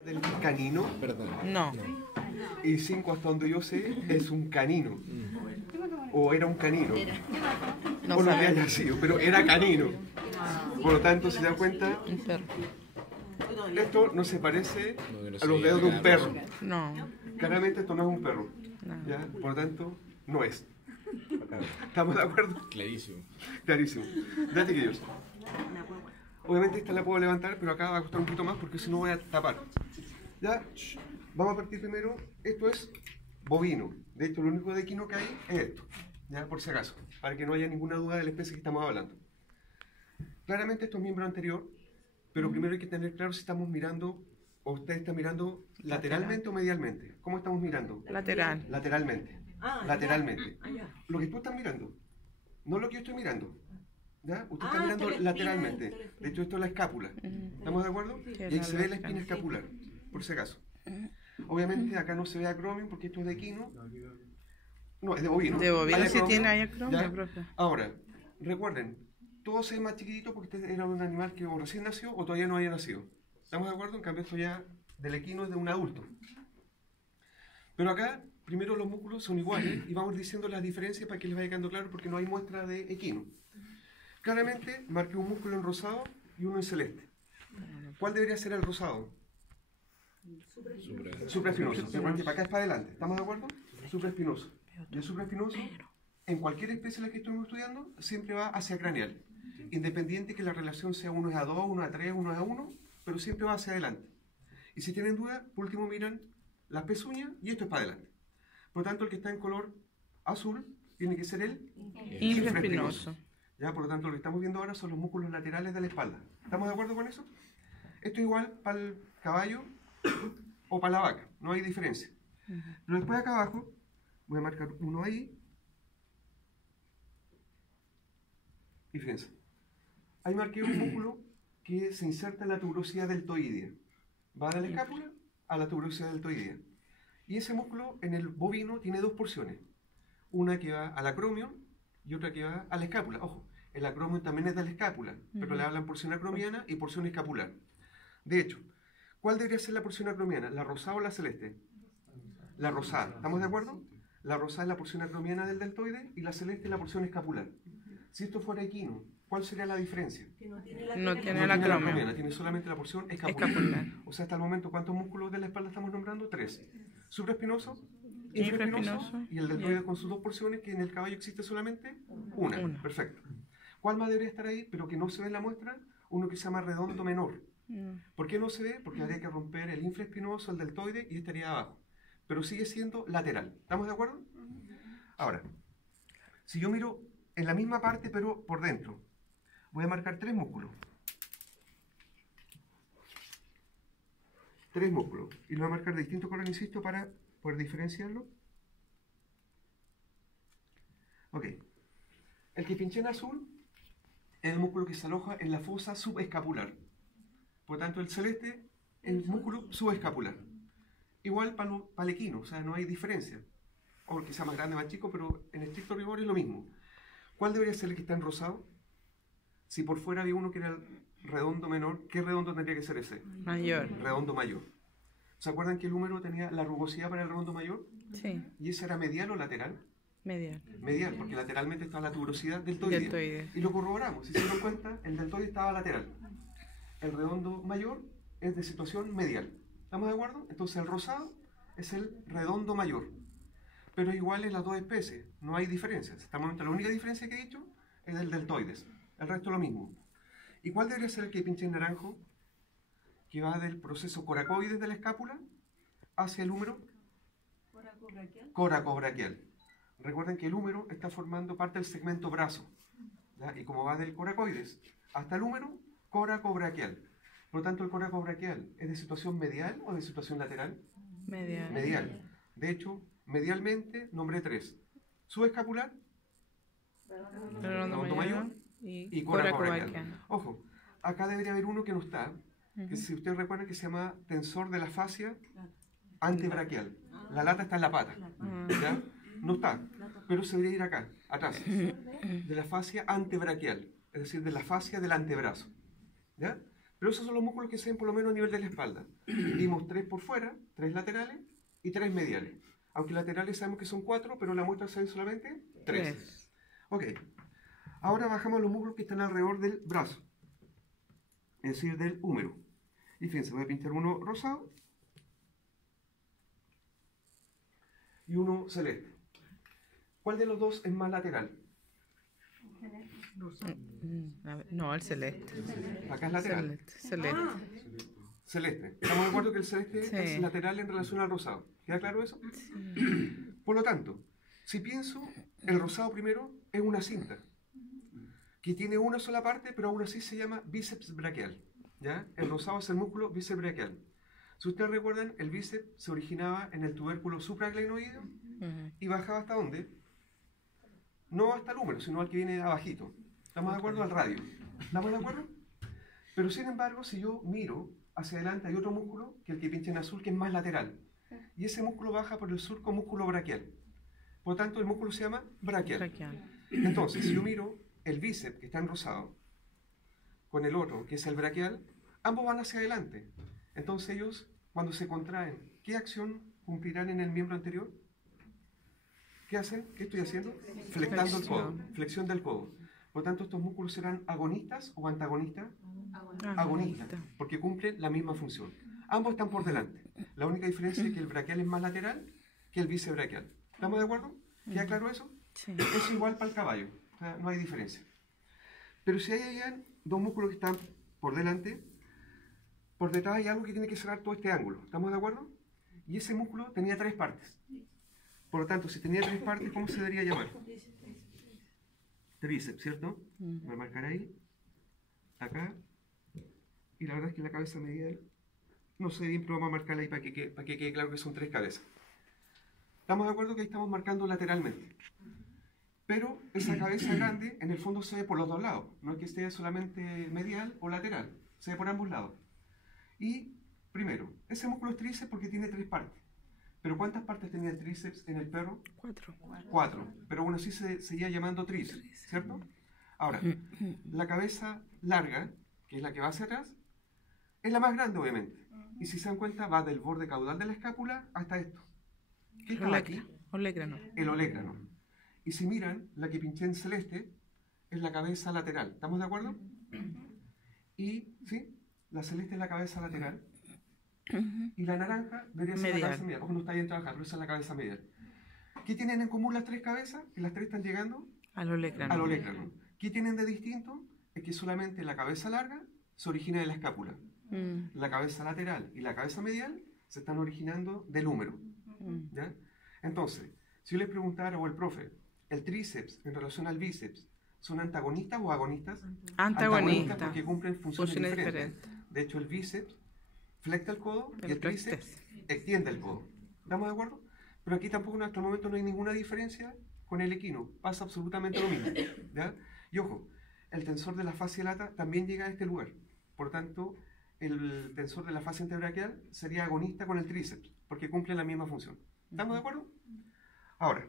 Del canino. Perdón. No. Y 5 hasta donde yo sé es un canino. O era un canino. No O no sabe. había nacido, pero era canino. Por lo tanto, si se dan cuenta, Un perro. esto no se parece No, que no a se los veía dedos de un nada. perro. No. Claramente esto no es un perro. No. ¿Ya? Por lo tanto, no es. ¿Estamos de acuerdo? Clarísimo. Clarísimo. Date que Dios. Obviamente esta la puedo levantar, pero acá va a costar un poquito más porque si no voy a tapar. Ya, vamos a partir primero. Esto es bovino. De hecho, lo único de equino que hay es esto. Ya, por si acaso. Para que no haya ninguna duda de la especie que estamos hablando. Claramente esto es miembro anterior, pero primero hay que tener claro si estamos mirando, o usted está mirando lateralmente o medialmente. ¿Cómo estamos mirando? Lateral. Lateralmente. Lateralmente. Lo que tú estás mirando, no lo que yo estoy mirando. ¿Ya? Usted está mirando lateralmente. De hecho, esto es la escápula. ¿Estamos de acuerdo? Y ahí se ve la espina escapular, por si acaso. Obviamente acá no se ve acromion porque esto es de equino. No, es de bovino. De bovino Hay sí acromion, tiene ahí acromion, ¿ya? profe. Ahora, recuerden, todo se ve más chiquitito porque este era un animal que o recién nació o todavía no había nacido. ¿Estamos de acuerdo? En cambio, esto ya del equino es de un adulto. Pero acá, primero los músculos son iguales y vamos diciendo las diferencias para que les vaya quedando claro porque no hay muestra de equino. Claramente, marqué un músculo en rosado y uno en celeste. ¿Cuál debería ser el rosado? Supraespinoso. Porque para acá es para adelante. ¿Estamos de acuerdo? Supraespinoso. Y el supraespinoso, en cualquier especie en la que estemos estudiando, siempre va hacia craneal. Independiente que la relación sea 1 a 2, 1 a 3, 1 a 1, pero siempre va hacia adelante. Y si tienen duda, por último miran las pezuñas y esto es para adelante. Por lo tanto, el que está en color azul tiene que ser el Infraespinoso. ¿Ya? Por lo tanto, lo que estamos viendo ahora son los músculos laterales de la espalda. ¿Estamos de acuerdo con eso? Esto es igual para el caballo o para la vaca, no hay diferencia. Pero después acá abajo, voy a marcar uno ahí. Y fíjense, ahí marqué un músculo que se inserta en la tuberosidad deltoidea. Va de la escápula a la tuberosidad deltoidea. Y ese músculo en el bovino tiene dos porciones. Una que va al acromion y otra que va a la escápula. Ojo, el acromion también es de la escápula, pero le hablan porción acromiana y porción escapular. De hecho, ¿cuál debería ser la porción acromiana? ¿La rosada o la celeste? La rosada. ¿Estamos de acuerdo? La rosada es la porción acromiana del deltoide y la celeste es la porción escapular. Si esto fuera equino, ¿cuál sería la diferencia? No tiene el la acromion. acromiana, tiene solamente la porción escapular. Escapular. O sea, hasta el momento, ¿cuántos músculos de la espalda estamos nombrando? 3. Supraespinoso, infraespinoso Infraespinoso, y el deltoide ya. con sus dos porciones, que en el caballo existe solamente una. Una. Perfecto. ¿Cuál más debería estar ahí, pero que no se ve en la muestra? Uno que se llama redondo menor. ¿Por qué no se ve? Porque habría que romper el infraespinoso, el deltoide y estaría abajo. Pero sigue siendo lateral. ¿Estamos de acuerdo? Ahora, si yo miro en la misma parte, pero por dentro, voy a marcar 3 músculos. 3 músculos. Y lo voy a marcar de distinto color, insisto, para poder diferenciarlo. Ok. El que pinché en azul es el músculo que se aloja en la fosa subescapular. Por lo tanto, el celeste es el músculo subescapular. Igual para el equino, o sea, no hay diferencia. O quizá más grande, más chico, pero en estricto rigor es lo mismo. ¿Cuál debería ser el que está en rosado? Si por fuera había uno que era el redondo menor, ¿qué redondo tendría que ser ese? Mayor. Redondo mayor. ¿Se acuerdan que el húmero tenía la rugosidad para el redondo mayor? Sí. ¿Y ese era medial o lateral? Medial. Medial, porque lateralmente estaba la tuberosidad deltoidea. Deltoide. Y lo corroboramos. Si se dieron cuenta, el deltoide estaba lateral. El redondo mayor es de situación medial. ¿Estamos de acuerdo? Entonces el rosado es el redondo mayor. Pero igual en las dos especies, no hay diferencias. Hasta el momento la única diferencia que he dicho es el deltoides. El resto es lo mismo. ¿Y cuál debería ser el que pinche en naranjo? Que va del proceso coracoides de la escápula hacia el húmero coracobraquial. Recuerden que el húmero está formando parte del segmento brazo. ¿Ya? Y como va del coracoides hasta el húmero, coracobraquial. Por lo tanto, el coracobraquial es de situación medial o de situación lateral? Medial. Medial. De hecho, medialmente nombré 3. Subescapular, Redondo mayor y coracobraquial. coracobraquial. Ojo, acá debería haber uno que no está, que si ustedes recuerdan que se llama tensor de la fascia antebraquial. La lata está en la pata. ¿Ya? No está, pero se debería ir acá, atrás, de la fascia antebraquial, es decir, de la fascia del antebrazo. ¿Ya? Pero esos son los músculos que se ven por lo menos a nivel de la espalda. Dimos 3 por fuera, 3 laterales y 3 mediales. Aunque laterales sabemos que son 4, pero en la muestra se ven solamente 3. 3. Ok. Ahora bajamos los músculos que están alrededor del brazo. Es decir, del húmero. Y fíjense, voy a pintar uno rosado y uno celeste. ¿Cuál de los dos es más lateral? A ver, no, el celeste. Acá es lateral. Celeste. Celeste. ¿Estamos de acuerdo que el celeste Sí. es lateral en relación al rosado? ¿Queda claro eso? Por lo tanto, si pienso, el rosado primero es una cinta que tiene una sola parte, pero aún así se llama bíceps braquial. ¿Ya? El rosado es el músculo bíceps braquial. Si ustedes recuerdan, el bíceps se originaba en el tubérculo supraglenoideo y bajaba ¿hasta dónde? No hasta el húmero, sino al que viene abajito. ¿Estamos de acuerdo? Al radio. ¿Estamos de acuerdo? Pero sin embargo, si yo miro hacia adelante, hay otro músculo, que el que pincha en azul, que es más lateral. Y ese músculo baja por el surco músculo braquial. Por lo tanto, el músculo se llama braquial. Braquial. Entonces, si yo miro el bíceps, que está en rosado, con el otro, que es el braquial, ambos van hacia adelante. Entonces ellos, cuando se contraen, ¿qué acción cumplirán en el miembro anterior? ¿Qué hacen? ¿Qué estoy haciendo? Flectando el codo, flexión del codo. Por lo tanto, estos músculos serán agonistas o antagonistas. Agonistas, porque cumplen la misma función. Ambos están por delante. La única diferencia es que el braquial es más lateral que el bíceps braquial. ¿Estamos de acuerdo? ¿Queda claro eso? Sí. Es igual para el caballo. O sea, no hay diferencia. Pero si hay allá dos músculos que están por delante, por detrás hay algo que tiene que cerrar todo este ángulo. ¿Estamos de acuerdo? Y ese músculo tenía 3 partes. Por lo tanto, si tenía 3 partes, ¿cómo se debería llamar? Tríceps, ¿cierto? Voy a marcar ahí, acá, y la verdad es que la cabeza medial, no sé bien, pero vamos a marcarla ahí para que quede claro que son 3 cabezas. ¿Estamos de acuerdo que ahí estamos marcando lateralmente? Pero esa cabeza grande, en el fondo, se ve por los dos lados. No es que esté solamente medial o lateral, se ve por ambos lados. Y, primero, ese músculo es tríceps porque tiene 3 partes. ¿Pero cuántas partes tenía el tríceps en el perro? 4. 4, pero aún así se seguía llamando tríceps, ¿cierto? Ahora, la cabeza larga, que es la que va hacia atrás, es la más grande, obviamente. Y si se dan cuenta, va del borde caudal de la escápula hasta esto. ¿Qué está aquí? Olecrano. El olecrano. Y si miran, la que pinché en celeste es la cabeza lateral. ¿Estamos de acuerdo? Y, ¿sí? La celeste es la cabeza lateral. Y la naranja debería ser la cabeza medial. Ojo, no está bien trabajado, pero esa es la cabeza medial. ¿Qué tienen en común las 3 cabezas? Que las 3 están llegando Al olecrano. al olecrano. ¿Qué tienen de distinto? Es que solamente la cabeza larga se origina de la escápula. La cabeza lateral y la cabeza medial se están originando del húmero. ¿Ya? Entonces, si yo les preguntara, o el profe, ¿el tríceps en relación al bíceps son antagonistas o agonistas? Antagonistas. Porque cumplen funciones Funciones diferentes. diferentes. De hecho, el bíceps flecta el codo y el tríceps extiende el codo. ¿Estamos de acuerdo? Pero aquí tampoco hasta el momento no hay ninguna diferencia con el equino. Pasa absolutamente lo mismo. ¿Ya? Y ojo, el tensor de la fascia lata también llega a este lugar. Por tanto, el tensor de la fascia antebraquial sería agonista con el tríceps, porque cumple la misma función. ¿Estamos de acuerdo? Ahora,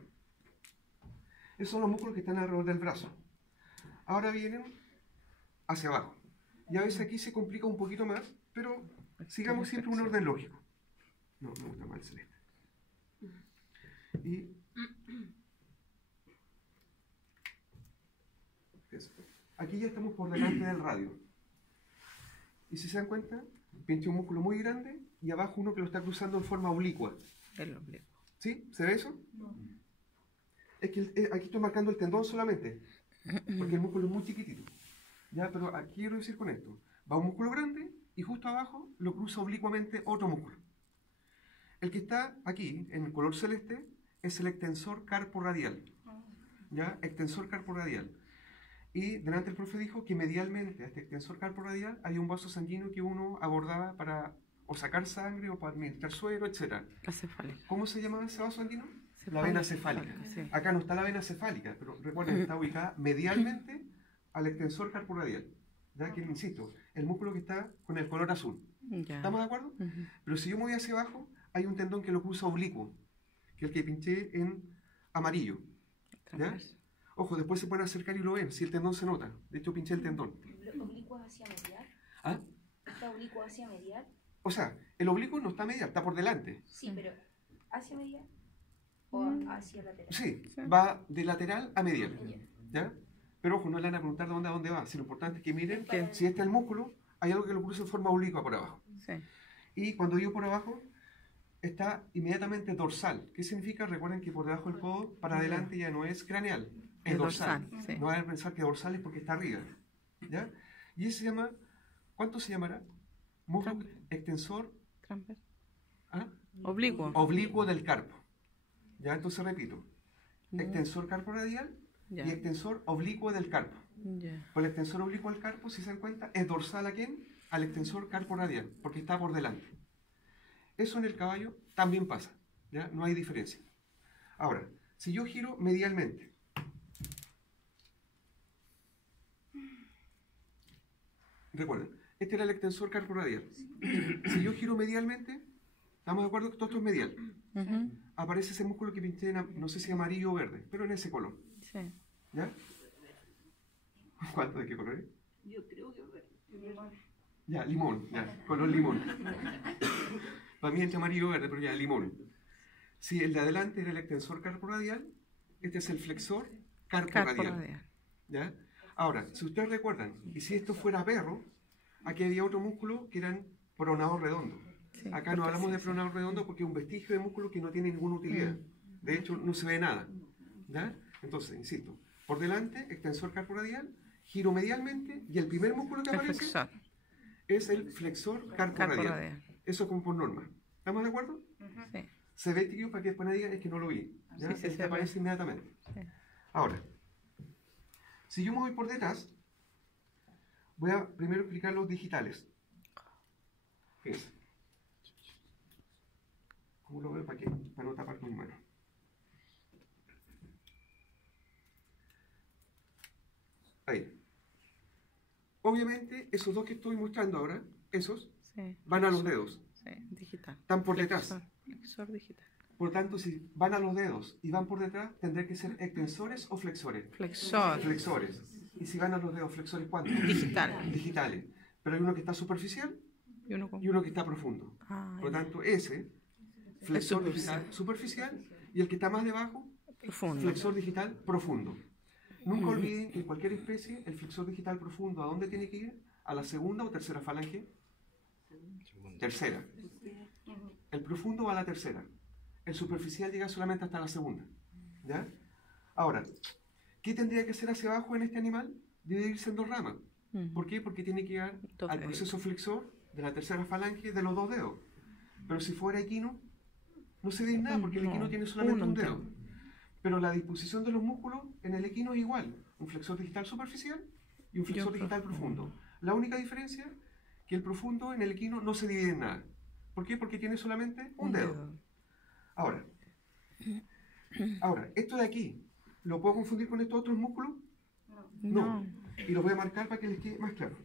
esos son los músculos que están alrededor del brazo. Ahora vienen hacia abajo. Y a veces aquí se complica un poquito más, pero sigamos siempre un orden lógico. No, me gusta más el celeste. Y eso. Aquí ya estamos por delante del radio. Y si se dan cuenta, pinche un músculo muy grande y abajo uno que lo está cruzando en forma oblicua. El oblicuo. ¿Sí? ¿Se ve eso? No. Es que aquí estoy marcando el tendón solamente, porque el músculo es muy chiquitito. ¿Ya? Pero aquí quiero decir con esto. Va un músculo grande y justo abajo lo cruza oblicuamente otro músculo. El que está aquí, en el color celeste, es el extensor carporadial. ¿Ya? Extensor carporadial. Y delante el profe dijo que medialmente a este extensor carporadial hay un vaso sanguíneo que uno abordaba para o sacar sangre o para administrar suero, etc. La cefálica. ¿Cómo se llama ese vaso sanguíneo? La vena cefálica. Sí. Acá no está la vena cefálica, pero recuerden, está ubicada medialmente al extensor carporadial. ¿Ya? Que, insisto, el músculo que está con el color azul. Ya. ¿Estamos de acuerdo? Pero si yo me voy hacia abajo, hay un tendón que lo cruza oblicuo, que es el que pinché en amarillo. ¿Ya? Ojo, después se pueden acercar y lo ven, si el tendón se nota. De hecho, pinché el tendón. ¿Oblicuo hacia medial? ¿Ah? ¿Está oblicuo hacia medial? O sea, el oblicuo no está medial, está por delante. Sí, pero ¿hacia medial o hacia lateral? Sí, va de lateral a medial. ¿Ya? Pero ojo, no le van a preguntar de dónde va. Si lo importante es que miren, ¿Qué? si este es el músculo, hay algo que lo cruza en forma oblicua por abajo. Sí. Y cuando digo por abajo, está inmediatamente dorsal. ¿Qué significa? Recuerden que por debajo del codo, para adelante ya no es craneal, es Es dorsal. dorsal, sí. No vayan a pensar que dorsal es porque está arriba. ¿Ya? Y ese se llama, ¿cuánto se llamará? Músculo extensor Transver- ¿ah? Oblicuo. oblicuo del carpo. ¿Ya? Entonces repito, extensor carpo radial Ya. y extensor oblicuo del carpo. Ya. Pues el extensor oblicuo del carpo, si se dan cuenta, es dorsal a quién? Al extensor carpo radial, porque está por delante. Eso en el caballo también pasa, ¿ya? No hay diferencia. Ahora, si yo giro medialmente, recuerden, este era el extensor carpo radial. Si yo giro medialmente, ¿estamos de acuerdo que todo esto es medial? Ujú. Aparece ese músculo que pinté en, no sé si amarillo o verde, pero en ese color, Sí. ¿ya? ¿Cuánto de qué color es? Yo creo que Ya, limón, ya, color limón. Para mí entre amarillo y verde, pero ya, limón. Si el de adelante era el extensor carporadial, este es el flexor Carpo carporadial. radial. ¿Ya? Ahora, si ustedes recuerdan, y si esto fuera perro, aquí había otro músculo que eran pronados redondos. Sí, Acá no porque hablamos sí, de sí. pronado redondo porque es un vestigio de músculo que no tiene ninguna utilidad. De hecho, no se ve nada. ¿Ya? Entonces, insisto, por delante, extensor carporadial, giro medialmente y el primer músculo que El aparece flexor. es el flexor Carpo carporadial. radial. Eso como por norma. ¿Estamos de acuerdo? Sí. Se ve tío para que después nadie diga es que no lo vi. ¿Ya? Sí, sí, Este se aparece ve. inmediatamente. Sí. Ahora, si yo me voy por detrás, voy a primero explicar los digitales. ¿Qué es? ¿Cómo lo veo? ¿Para qué? Para no tapar con mano. Ahí. Obviamente, esos dos que estoy mostrando ahora, esos, Sí. van a los dedos. Sí. Digital. Están por detrás. Flexor. Flexor digital. Por tanto, si van a los dedos y van por detrás, tendrán que ser extensores o flexores. Flexor. Flexores. Y si van a los dedos, flexores, ¿cuántos? Digital. Digitales. Pero hay uno que está superficial Y uno con... y uno que está profundo. Ah, Por lo ya. tanto, ese, flexor superficial. digital superficial, y el que está más debajo, Profundo. flexor digital profundo. Nunca olviden que en cualquier especie, el flexor digital profundo, ¿a dónde tiene que ir? ¿A la segunda o tercera falange? Tercera. El profundo va a la tercera. El superficial llega solamente hasta la segunda. ¿Ya? Ahora, ¿qué tendría que hacer hacia abajo en este animal? Dividirse en dos ramas. Ujú. ¿Por qué? Porque tiene que llegar Dos al deditos. proceso flexor de la tercera falange de los dos dedos. Pero si fuera equino, no se ve nada porque el No, equino tiene solamente uno un dedo. entero. Pero la disposición de los músculos en el equino es igual. Un flexor digital superficial y un flexor digital profundo. La única diferencia es que el profundo en el equino no se divide en nada. ¿Por qué? Porque tiene solamente un dedo. Ahora, esto de aquí, ¿lo puedo confundir con estos otros músculos? No. Y lo voy a marcar para que les quede más claro.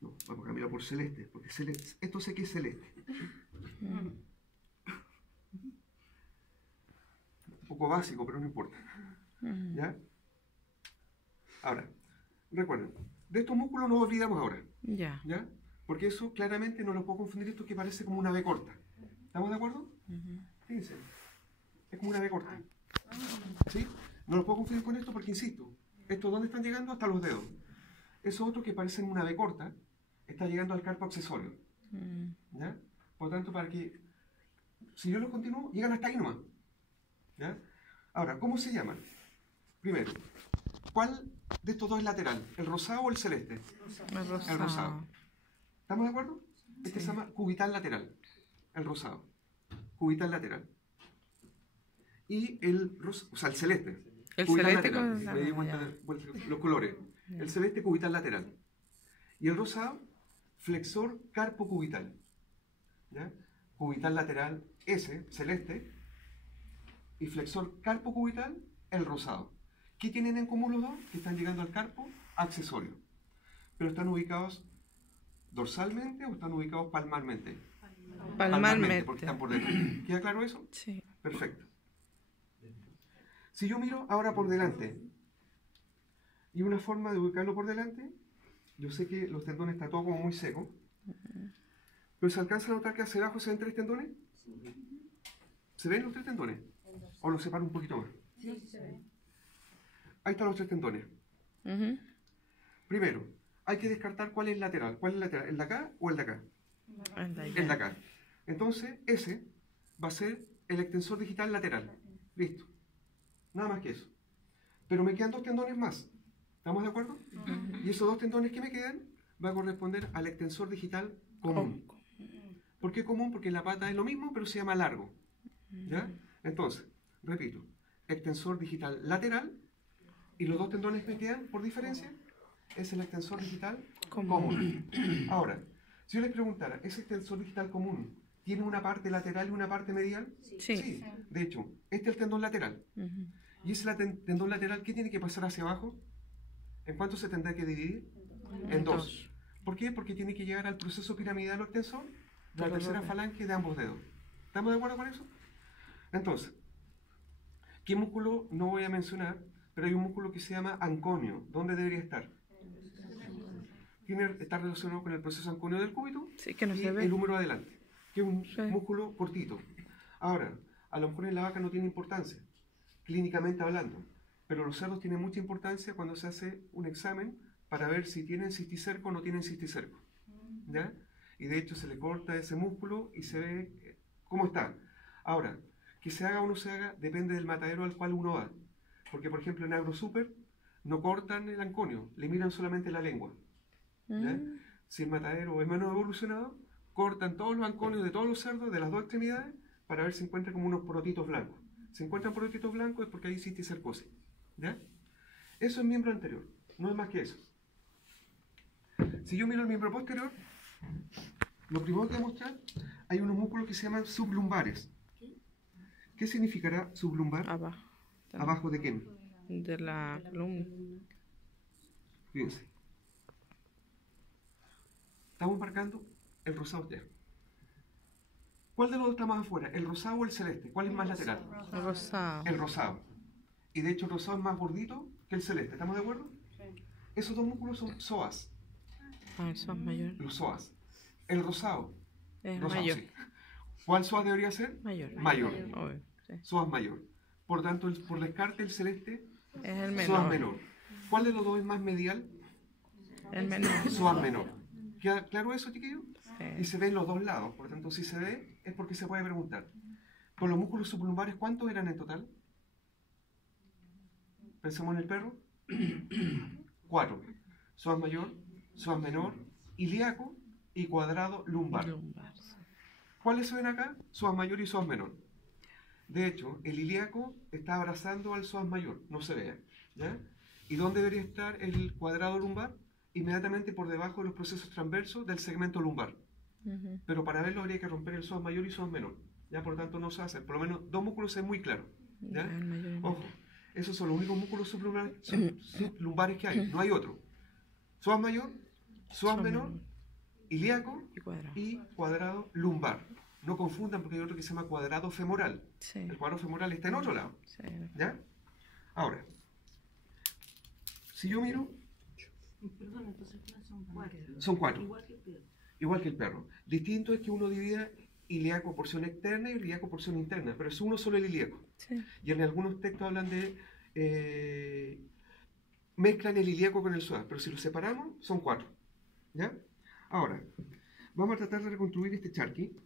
No, vamos a cambiarlo por celeste, porque esto sé que es celeste. Un poco básico, pero no importa. Ujú. ¿Ya? Ahora, recuerden, de estos músculos nos olvidamos ahora. Ya. ¿Ya? Porque eso claramente no lo puedo confundir esto que parece como una B corta. ¿Estamos de acuerdo? Ujú. Fíjense. Es como una B corta. ¿Sí? No lo puedo confundir con esto porque, insisto, estos dónde están llegando hasta los dedos. Esos otros que parecen una B corta, está llegando al carpo accesorio. ¿Ya? Por tanto, para que, si yo los continúo, llegan hasta ahí nomás. ¿Ya? Ahora, ¿cómo se llaman? Primero, ¿cuál de estos dos es lateral? ¿El rosado o el celeste? El rosado. El rosado. ¿Estamos de acuerdo? Este Sí. se llama cubital lateral. El rosado. Cubital lateral. Y el o sea, el celeste. El Cubital celeste lateral. con la- Me di cuenta ya. de los colores. Ya. El celeste cubital lateral. Y el rosado, flexor carpo cubital. ¿Ya? Cubital lateral, ese, celeste. Y flexor carpo cubital, el rosado. ¿Qué tienen en común los dos? Que están llegando al carpo accesorio. Pero están ubicados dorsalmente o están ubicados palmarmente. Palmarmente. Porque están por detrás. ¿Queda claro eso? Sí. Perfecto. Si yo miro ahora por delante, Y una forma de ubicarlo por delante, yo sé que los tendones está todo como muy seco, pero ¿se alcanza a notar que hacia abajo se ven 3 tendones? ¿Se ven los 3 tendones? ¿O los separo un poquito más? Sí, se ve. Ahí están los 3 tendones. Ujú. Primero, hay que descartar cuál es el lateral. ¿Cuál es el lateral? ¿El de acá o el de acá? Anda El de ya. acá. Entonces, ese va a ser el extensor digital lateral. Listo. Nada más que eso. Pero me quedan 2 tendones más. ¿Estamos de acuerdo? Y esos 2 tendones que me quedan va a corresponder al extensor digital común. ¿Por qué común? Porque la pata es lo mismo, pero se llama largo. ¿Ya? Entonces, repito, extensor digital lateral y los 2 tendones que me quedan, por diferencia, es el extensor digital común. Ahora, si yo les preguntara, ¿ese extensor digital común tiene una parte lateral y una parte medial? Sí. De hecho, este es el tendón lateral. Ujú. ¿Y ese tendón lateral qué tiene que pasar hacia abajo? ¿En cuánto se tendrá que dividir? En 2. ¿Por qué? Porque tiene que llegar al proceso piramidal o extensor de la tercera falange de ambos dedos. ¿Estamos de acuerdo con eso? Entonces, ¿qué músculo no voy a mencionar? Pero hay un músculo que se llama anconio. ¿Dónde debería estar? Está relacionado con el proceso anconio del cúbito Sí, que no y se ve. el húmero adelante, que es un Sí. músculo cortito. Ahora, a lo mejor en la vaca no tiene importancia, clínicamente hablando, pero los cerdos tienen mucha importancia cuando se hace un examen para ver si tienen cisticerco o no tienen cisticerco. ¿Ya? Y de hecho se le corta ese músculo y se ve cómo está. Ahora, que se haga o no se haga depende del matadero al cual uno va. Porque, por ejemplo, en AgroSuper no cortan el anconio, le miran solamente la lengua. ¿Ya? Mm. Si el matadero es menos evolucionado, cortan todos los anconios de todos los cerdos de las 2 extremidades para ver si encuentran como unos porotitos blancos. Si encuentran porotitos blancos es porque ahí existe cisticercosis. ¿Ya? Eso es miembro anterior, no es más que eso. Si yo miro el miembro posterior, lo primero que voy a mostrar, hay unos músculos que se llaman sublumbares. ¿Qué significará sublumbar? Abajo. ¿Abajo de quién? De la columna. Fíjense. Estamos marcando el rosado ya. ¿Cuál de los dos está más afuera? ¿El rosado o el celeste? ¿Cuál es más lateral? Rosado. El rosado. Y de hecho el rosado es más gordito que el celeste. ¿Estamos de acuerdo? Esos 2 músculos son psoas. Ah, eso es mayor. Los psoas. El rosado. Es Rosado, mayor. sí. ¿Cuál psoas debería ser? Mayor. Mayor. Obvio, sí. Psoas mayor. Por tanto, por descarte, el celeste, Es el psoas menor. menor. ¿Cuál de los dos es más medial? El menor. Psoas menor. ¿Queda claro eso, chiquillo? Y Sí. se ve en los 2 lados. Por tanto, si se ve, es porque se puede preguntar. Con los músculos sublumbares, ¿cuántos eran en total? Pensemos en el perro. 4. Psoas mayor, psoas menor, ilíaco y cuadrado lumbar. Lumbar, sí. ¿Cuáles se ven acá? Psoas mayor y psoas menor. De hecho, el ilíaco está abrazando al psoas mayor, no se vea. ¿Ya? ¿Y dónde debería estar el cuadrado lumbar? Inmediatamente por debajo de los procesos transversos del segmento lumbar. Ujú. Pero para verlo habría que romper el psoas mayor y psoas menor. ¿Ya? Por lo tanto, no se hacen. Por lo menos 2 músculos es muy claro. ¿Ya? El mayor y el Ojo, menor. esos son los únicos músculos sublumbares que hay. No hay otro. Psoas mayor, psoas Son menor, ilíaco y cuadrado. y cuadrado lumbar. No confundan porque hay otro que se llama cuadrado femoral. Sí. El cuadrado femoral está en otro lado. Sí. ¿Ya? Ahora, si yo miro, Perdón, entonces son 4. son 4, Igual que el perro. igual que el perro. Distinto es que uno divida ilíaco porción externa y ilíaco porción interna, pero es uno solo el ilíaco. Sí. Y en algunos textos hablan de mezclan el ilíaco con el psoas, pero si los separamos son 4. ¿Ya? Ahora, vamos a tratar de reconstruir este charqui,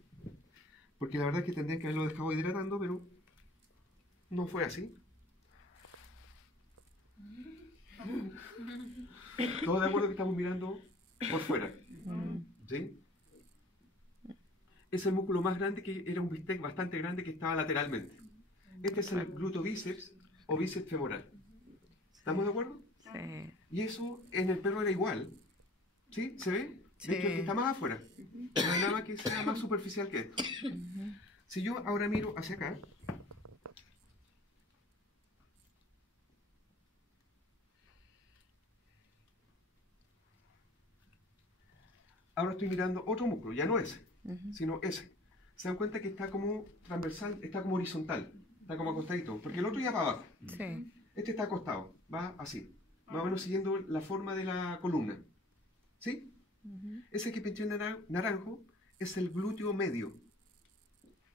porque la verdad es que tendrían que haberlo dejado hidratando, pero no fue así. Todos de acuerdo que estamos mirando por fuera. ¿Sí? Es el músculo más grande, que era un bistec bastante grande que estaba lateralmente. Este es el gluto bíceps o bíceps femoral. ¿Estamos de acuerdo? Sí. Y eso en el perro era igual. ¿Sí? ¿Se ve? Sí. De hecho, el que está más afuera. No hay nada que sea más superficial que esto. Si yo ahora miro hacia acá, ahora estoy mirando otro músculo, ya no ese, Ujú. sino ese. Se dan cuenta que está como transversal, está como horizontal, está como acostadito, porque el otro ya va abajo. Sí. Este está acostado, va así. más o menos siguiendo la forma de la columna. ¿Sí? Ujú. Ese que pinché naranjo es el glúteo medio.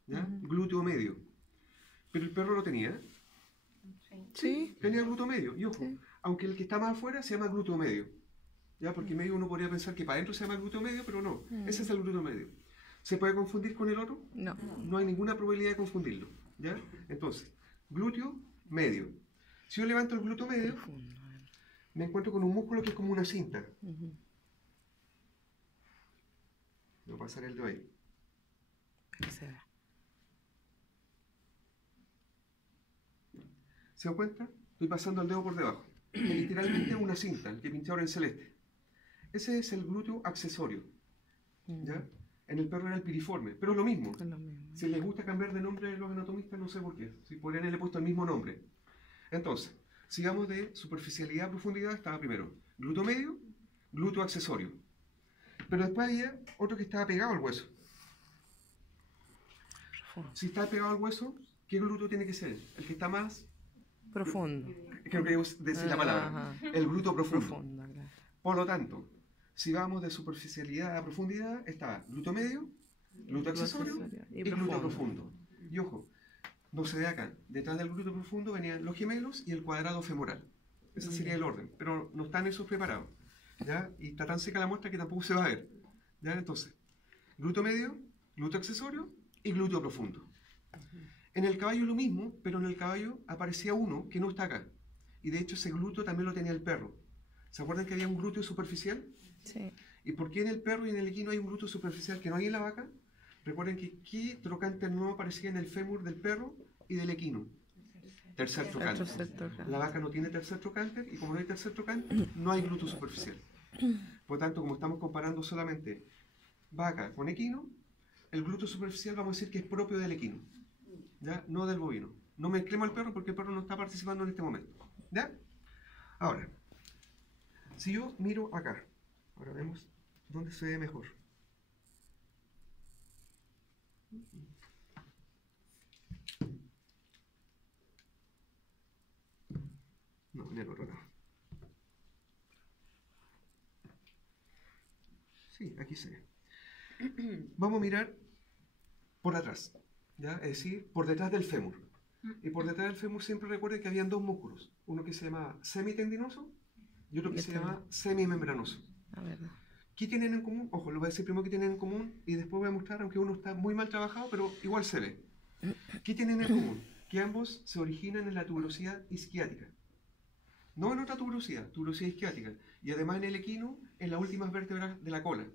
¿Ya? Ujú. Glúteo medio. Pero el perro lo tenía. Sí. Tenía glúteo medio. Y ojo, Sí. aunque el que está más afuera se llama glúteo medio. ¿Ya? Porque medio uno podría pensar que para adentro se llama glúteo medio, pero no. Ese es el glúteo medio. ¿Se puede confundir con el otro? No. No hay ninguna probabilidad de confundirlo. ¿Ya? Entonces, glúteo medio. Si yo levanto el glúteo medio, Profundo. me encuentro con un músculo que es como una cinta. Ujú. Voy a pasar el dedo ahí. Para que se vea. ¿Se dan cuenta? Estoy pasando el dedo por debajo. Que literalmente es una cinta, el que pinché ahora en celeste. Ese es el glúteo accesorio. ¿Ya? En el perro era el piriforme, pero es lo mismo. Es lo mismo. Si les gusta cambiar de nombre a los anatomistas, no sé por qué. Si podrían haberle puesto el mismo nombre. Entonces, sigamos de superficialidad a profundidad. Estaba primero glúteo medio, glúteo accesorio. Pero después había otro que estaba pegado al hueso. Profundo. Si está pegado al hueso, ¿qué glúteo tiene que ser? El que está más... Profundo. Creo que decir la palabra. Ajá. El glúteo profundo. Profundo, claro. Por lo tanto, si vamos de superficialidad a profundidad, está glúteo medio, glúteo accesorio y glúteo profundo. Y ojo, no se ve acá. Detrás del glúteo profundo venían los gemelos y el cuadrado femoral. Ese sería el orden, pero no están esos preparados. ¿Ya? Y está tan seca la muestra que tampoco se va a ver. ¿Ya? Entonces, glúteo medio, glúteo accesorio y glúteo profundo. En el caballo lo mismo, pero en el caballo aparecía uno que no está acá. Y de hecho ese glúteo también lo tenía el perro. ¿Se acuerdan que había un glúteo superficial? Sí. ¿Y por qué en el perro y en el equino hay un glúteo superficial que no hay en la vaca? Recuerden que ¿qué trocánter no aparecía en el fémur del perro y del equino? Tercer trocánter. Tercer trocánter. La vaca no tiene tercer trocánter y como no hay tercer trocánter, no hay glúteo superficial. Por lo tanto, como estamos comparando solamente vaca con equino, el glúteo superficial vamos a decir que es propio del equino, ¿ya? No del bovino. No mezclemos al perro porque el perro no está participando en este momento. ¿Ya? Ahora, si yo miro acá, ahora vemos dónde se ve mejor. No, en el otro lado. Sí, aquí se ve. Vamos a mirar por atrás, ¿ya? Es decir, por detrás del fémur. Y por detrás del fémur siempre recuerden que habían dos músculos. Uno que se llama semitendinoso y otro que se llama semimembranoso. La verdad. ¿Qué tienen en común? Ojo, lo voy a decir primero que tienen en común y después voy a mostrar, aunque uno está muy mal trabajado, pero igual se ve. ¿Qué tienen en común? Que ambos se originan en la tuberosidad isquiática. No en otra tuberosidad isquiática. Y además en el equino, en las últimas vértebras de la cola,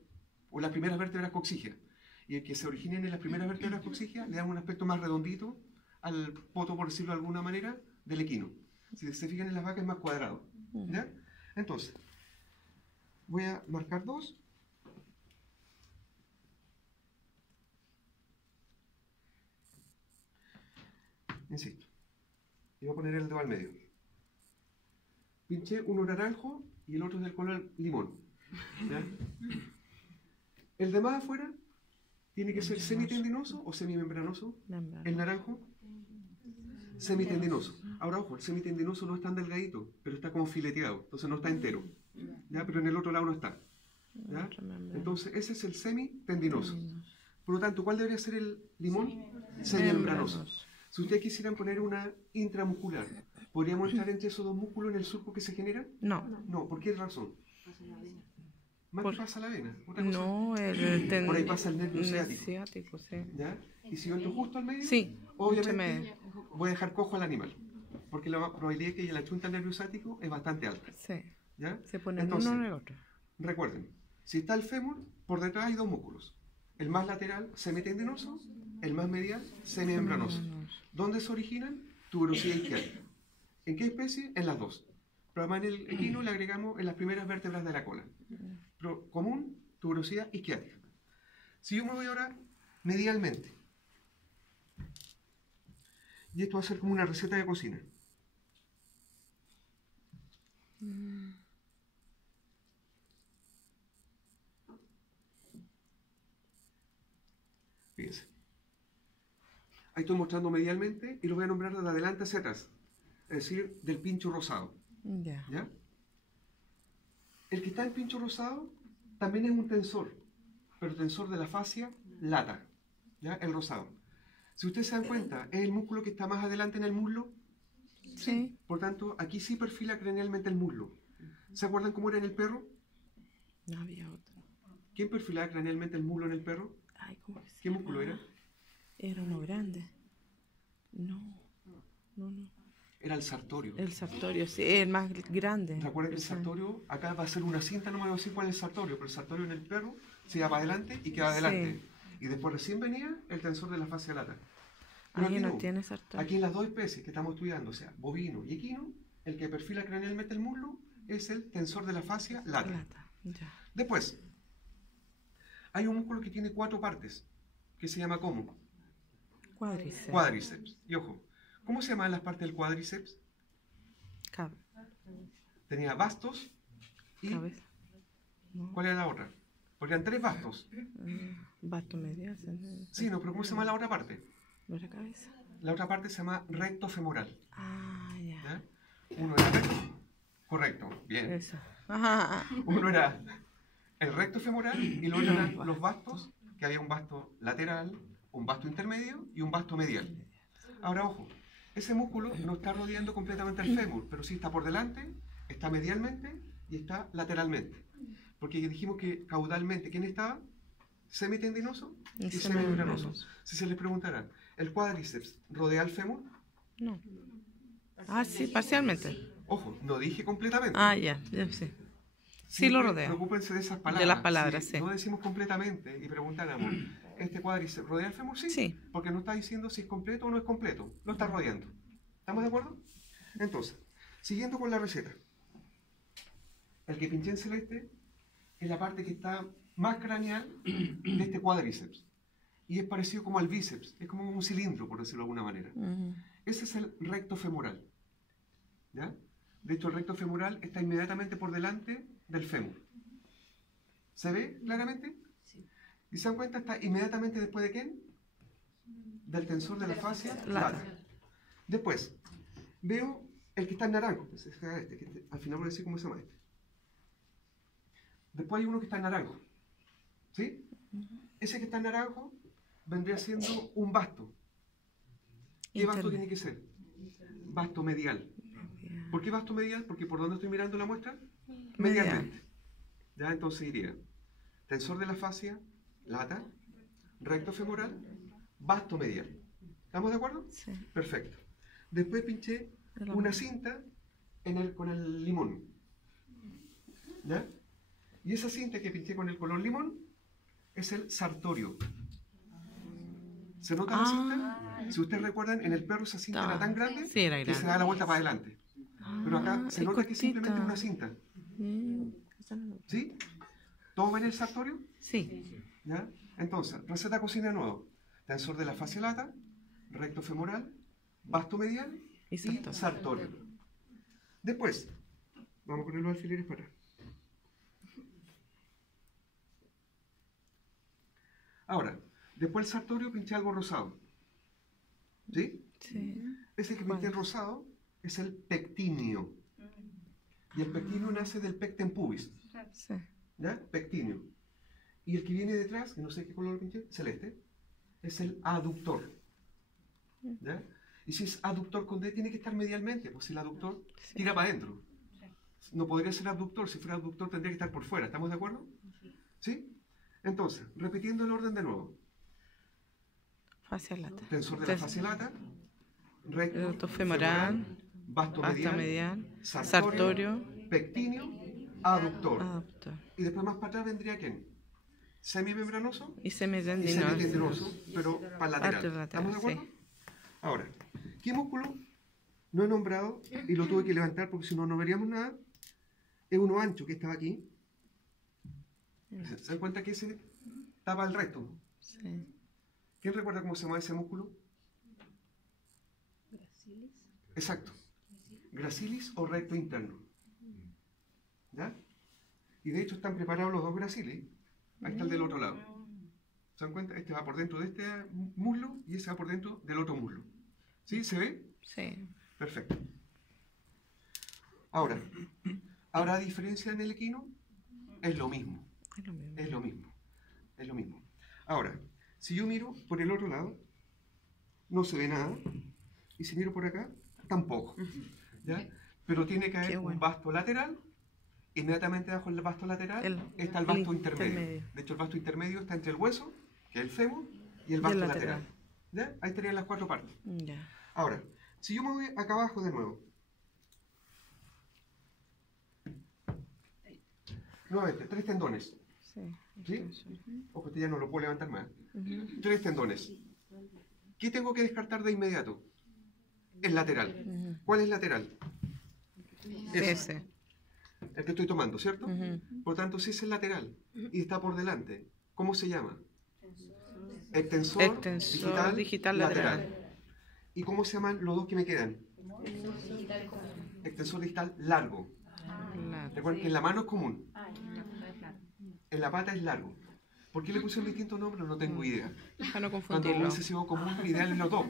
o las primeras vértebras coxígeas. Y el que se originen en las primeras vértebras coxígeas le dan un aspecto más redondito al poto, por decirlo de alguna manera, del equino. Si se fijan en las vacas es más cuadrado. ¿Ya? Entonces, voy a marcar dos. Insisto. Y voy a poner el dedo al medio. Pinché uno naranjo y el otro es del color limón. ¿Ya? El de más afuera tiene que ser semitendinoso o semimembranoso. Membrana. El naranjo, semitendinoso. Ahora, ojo, el semitendinoso no es tan delgadito, pero está como fileteado, entonces no está entero. ¿Ya? Pero en el otro lado no está. ¿Ya? Otra membrana. Entonces, ese es el semitendinoso. Por lo tanto, ¿cuál debería ser el limón? Semimembranoso. Membranoso. Si ustedes quisieran poner una intramuscular, ¿podríamos entrar entre esos dos músculos en el surco que se genera? No. No, ¿por qué razón? Más Por- que pasa la vena. Otra cosa. No, Por ahí pasa el nervio ciático. ciático, sí. ¿Ya? Y si yo entro justo al medio, Sí, obviamente entre medio. voy a dejar cojo al animal. Porque la probabilidad de que ella la chunta al nervio ciático es bastante alta. Sí. ¿Ya? Se pone Entonces, uno en el otro. Recuerden, si está el fémur, por detrás hay dos músculos. El más lateral, semitendinoso, el más medial, semimembranoso. ¿Dónde se originan? Tuberosidad isquiática. ¿En qué especie? En las dos. Pero además en el equino le agregamos en las primeras vértebras de la cola. Pero común, tuberosidad isquiática. Si yo me voy ahora medialmente, y esto va a ser como una receta de cocina. Fíjense. Ahí estoy mostrando medialmente y lo voy a nombrar de adelante hacia atrás. Es decir, del pincho rosado. Ya. ¿Ya? El que está en pincho rosado también es un tensor, pero tensor de la fascia lata, ¿ya? El rosado. Si ustedes se dan cuenta, es el músculo que está más adelante en el muslo. Sí. Por tanto, aquí sí perfila cranealmente el muslo. ¿Se acuerdan cómo era en el perro? No había otro. ¿Quién perfilaba cranealmente el muslo en el perro? Ay, ¿cómo que se ¿Qué músculo llama? era? Era uno grande. No. No, no. Era el sartorio. El sartorio, sí, el más grande. Recuerden que el Sí. sartorio, acá va a ser una cinta, no me voy a decir cuál es el sartorio, pero el sartorio en el perro se va para adelante y queda adelante. Y después recién venía el tensor de la fascia lata. Pero Ahí aquí no no. tiene sartorio. Aquí en las dos especies que estamos estudiando, o sea, bovino y equino, el que perfila cranealmente el muslo es el tensor de la fascia lata. Lata, ya. Después, hay un músculo que tiene 4 partes, que se llama ¿cómo? Cuádriceps. Cuádriceps. Y ojo, ¿cómo se llaman las partes del cuádriceps? Cab- Tenía vastos y Cabeza. No. ¿cuál era la otra? Porque eran 3 vastos. Basto medial. Sí, no, pero ¿cómo se llama la otra parte? ¿No era cabeza? La otra parte se llama recto femoral. Ah, ya. ¿Ya? Uno era recto. Correcto, bien. Eso. Ajá. Uno era el recto femoral y luego eran los vastos, que había un vasto lateral, un vasto intermedio y un vasto medial. Ahora, ojo, ese músculo no está rodeando completamente el fémur, pero sí está por delante, está medialmente y está lateralmente. Porque dijimos que caudalmente, ¿quién estaba? Semitendinoso y semimembranoso. Si se les preguntara, ¿el cuádriceps rodea el fémur? No. Ah, sí, parcialmente. Ojo, no dije completamente. Ah, ya, ya sí. Sí Siempre lo rodea. Preocúpense de esas palabras. De las palabras, Si sí. no decimos completamente y preguntáramos, ¿este cuádriceps rodea el fémur? Sí, Sí. porque no está diciendo si es completo o no es completo. Lo está rodeando. ¿Estamos de acuerdo? Entonces, siguiendo con la receta. El que pinché en celeste es la parte que está más craneal de este cuádriceps. Y es parecido como al bíceps. Es como un cilindro, por decirlo de alguna manera. Ujú. Ese es el recto femoral. ¿Ya? De hecho, el recto femoral está inmediatamente por delante del fémur. ¿Se ve claramente? Sí. ¿Y se dan cuenta? Está inmediatamente después de quién? Del tensor de la fascia Lata. lata. Después, veo el que está en naranjo. Pues, al final voy a decir cómo se llama este. Después hay uno que está en naranjo. ¿Sí? Ese que está en naranjo vendría siendo un vasto. ¿Qué vasto tiene que ser? Vasto medial. ¿Por qué vasto medial? Porque ¿por dónde estoy mirando la muestra? Medialmente. Ya, entonces iría tensor de la fascia, lata, recto femoral, vasto medial. ¿Estamos de acuerdo? Sí. Perfecto. Después pinché una cinta con el limón. ¿Ya? Y esa cinta que pinché con el color limón es el sartorio. ¿Se nota la cinta? Si ustedes recuerdan, en el perro esa cinta era tan grande Sí, era que se grande. da la vuelta para adelante. Pero acá se es nota que es simplemente cortita. una cinta. Esa no- ¿Sí? ¿Todo va en el sartorio? Sí. ¿Ya? Entonces, receta cocina de nuevo. Tensor de la fascia lata, recto femoral, vasto medial Y y sartorio. sartorio. Después, vamos a poner los alfileres para atrás. Ahora, después del sartorio pinché algo rosado. ¿Sí? Sí. Ese que pinté rosado es el pectíneo. Y el pectíneo nace del pecten pubis. Sí. ¿Ya? Pectíneo. Y el que viene detrás, que no sé qué color lo pinché, celeste, es el aductor. ¿Ya? Y si es aductor con D, tiene que estar medialmente, pues si el aductor tira para adentro. No podría ser abductor, si fuera abductor tendría que estar por fuera. ¿Estamos de acuerdo? ¿Sí? Entonces, repitiendo el orden de nuevo. Fascia lata. Tensor de la fascia lata, recto, Recto femoral, vasto Basta medial, medial, sartorio, sartorio, pectíneo, aductor. adductor. Y después más para atrás vendría ¿quién? Semimembranoso Y y semitendinoso. semitendinoso, pero para lateral. Parte lateral, ¿Estamos de acuerdo? sí. Ahora, ¿qué músculo no he nombrado y lo tuve que levantar porque si no, no veríamos nada? Es uno ancho que estaba aquí. ¿Se dan cuenta que ese tapa el recto? Sí. ¿Quién recuerda cómo se llama ese músculo? Gracilis. Exacto. Gracilis o recto interno. ¿Ya? Y de hecho están preparados los dos gracilis. Ahí está el del otro lado. ¿Se dan cuenta? Este va por dentro de este muslo y ese va por dentro del otro muslo. ¿Sí? ¿Se ve? Sí. Perfecto. Ahora, ¿habrá diferencia en el equino? es lo mismo. Es lo mismo. Es lo mismo. Es lo mismo. Ahora, si yo miro por el otro lado, no se ve nada. Y si miro por acá, tampoco. ¿Ya? Pero tiene que haber Qué bueno. un vasto lateral. Inmediatamente debajo del vasto lateral está el vasto intermedio. De hecho, el vasto intermedio está entre el hueso, que es el fémur, y el vasto lateral. ¿Ya? Ahí estarían las cuatro partes. Ya. Ahora, si yo me voy acá abajo de nuevo. Nuevamente, tres tendones. Sí. ¿Sí? Ojo, este ya no lo puedo levantar más. Tres tendones. ¿Qué tengo que descartar de inmediato? El lateral. ¿Cuál es el lateral? Ese. El que estoy tomando, ¿cierto? Ujú. Por tanto, si es el lateral y está por delante, ¿cómo se llama? Extensor, Extensor digital lateral. ¿Y cómo se llaman los dos que me quedan? Extensor digital largo. Recuerden que en la mano es común, en la pata es largo. ¿Por qué le pusieron distintos nombres? No tengo idea. Para no Cuando confundirlo. hubiese sido común, ideal es los dos.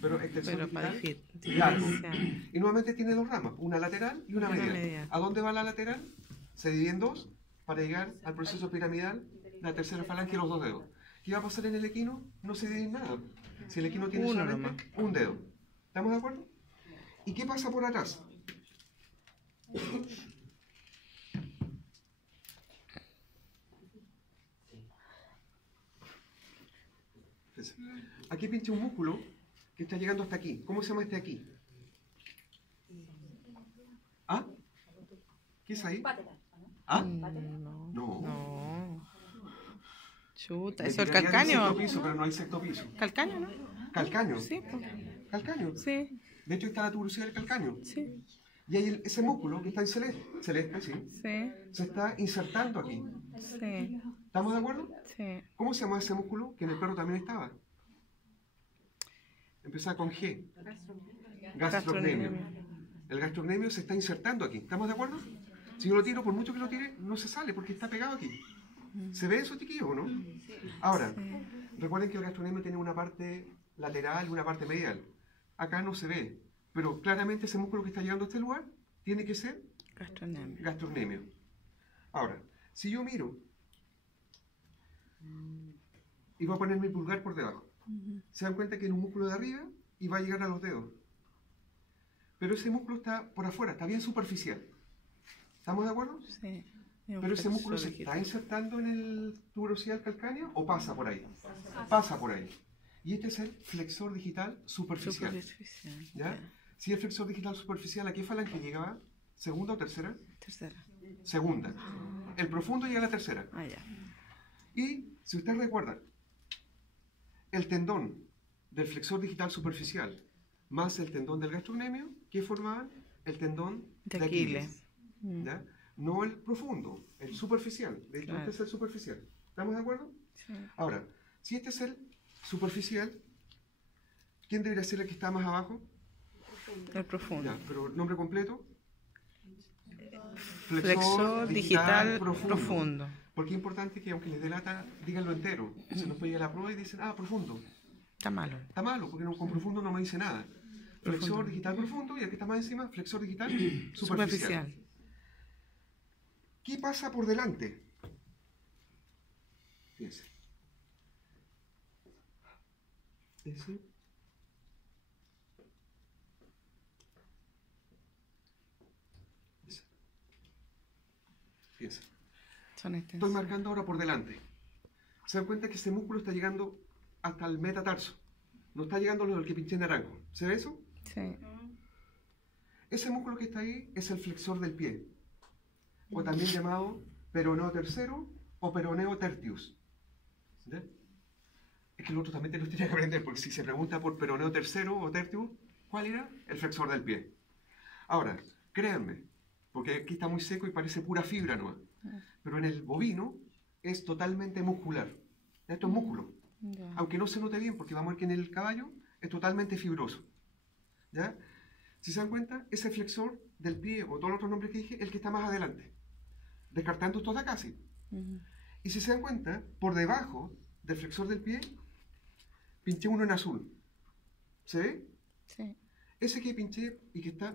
Pero extensor Pero para digital largo. diferenciar. Y nuevamente tiene dos ramas, una lateral y una Una medial. medial. ¿A dónde va la lateral? Se divide en dos para llegar al proceso piramidal, la tercera falange y los dos dedos. ¿Qué va a pasar en el equino? No se divide en nada. Si el equino tiene Uno solamente un dedo. ¿Estamos de acuerdo? ¿Y qué pasa por atrás? Fíjense. Aquí pinche un músculo que está llegando hasta aquí. ¿Cómo se llama este aquí? ¿Ah? ¿Qué es ahí? Pátela, ¿no? ¿Ah? No. No. No. Chuta, Me ¿eso es tiraría del calcáneo? sexto piso, pero no hay sexto piso. ¿Calcáneo, no? Calcáneo. Sí, pues. Calcáneo. Sí, De hecho, está la tuberosidad del calcáneo. sí, Y ahí ese músculo que está en celeste, sí, sí, se está insertando aquí. sí, ¿Estamos de acuerdo? sí. ¿Cómo se llama ese músculo que en el perro también estaba? Empezaba con G. Gastrocnemio. El gastrocnemio se está insertando aquí. ¿Estamos de acuerdo? Si yo lo tiro, por mucho que lo tire, no se sale porque está pegado aquí. ¿Se ve eso, chiquillos, o no? Ahora, recuerden que el gastrocnemio tiene una parte lateral y una parte medial. Acá no se ve, pero claramente ese músculo que está llegando a este lugar tiene que ser Gastrocnemio. gastrocnemio. Ahora, si yo miro y voy a poner mi pulgar por debajo, se dan cuenta que es un músculo de arriba y va a llegar a los dedos. Pero ese músculo está por afuera, está bien superficial. ¿Estamos de acuerdo? Sí. Pero ese músculo se está insertando en el tuberosidal calcáneo o pasa por ahí. Pasa por ahí. Y este es el flexor digital superficial. Superficial. ¿Ya? Si el flexor digital superficial, ¿a qué falange llegaba? ¿Segunda o tercera? Tercera. Segunda. El profundo llega a la tercera. Ah, ya. Y si ustedes recuerdan, el tendón del flexor digital superficial más el tendón del gastrocnemio, ¿qué formaban? El tendón De de Aquiles. ¿Ya? No el profundo, el superficial. De hecho, Claro. este es el superficial. ¿Estamos de acuerdo? Sí. Ahora, si este es el superficial, ¿quién debería ser el que está más abajo? El profundo. Ya, pero el nombre completo. Flexor digital profundo. Porque es importante que aunque les delata, díganlo entero. Se nos puede llegar a la prueba y dicen, ah, profundo. Está malo. Está malo, porque con profundo no me dice nada. Flexor digital profundo y el que está más encima, flexor digital superficial. ¿Qué pasa por delante? Fíjense. Ese. Ese. Fíjense. Son Estoy extensos. marcando ahora por delante. Se dan cuenta que ese músculo está llegando hasta el metatarso. No está llegando a lo del que pinché en naranjo. ¿Se ve eso? Sí. Ese músculo que está ahí es el flexor del pie. O también llamado peroneo tercero o peroneo tertius. ¿Ya? Es que el otro también te lo tiene que aprender, porque si se pregunta por peroneo tercero o tertius, ¿cuál era? El flexor del pie. Ahora, créanme, porque aquí está muy seco y parece pura fibra nomás. Pero en el bovino es totalmente muscular. Esto es músculo. Ya. Aunque no se note bien, porque vamos a ver que en el caballo es totalmente fibroso. ¿Ya? Si se dan cuenta, ese flexor del pie, o todos los otros nombres que dije, es el que está más adelante. Descartando estos de acá, sí. Ujú. Y si se dan cuenta, por debajo del flexor del pie, pinché uno en azul. ¿Se ve? Sí. Ese que pinché y que está...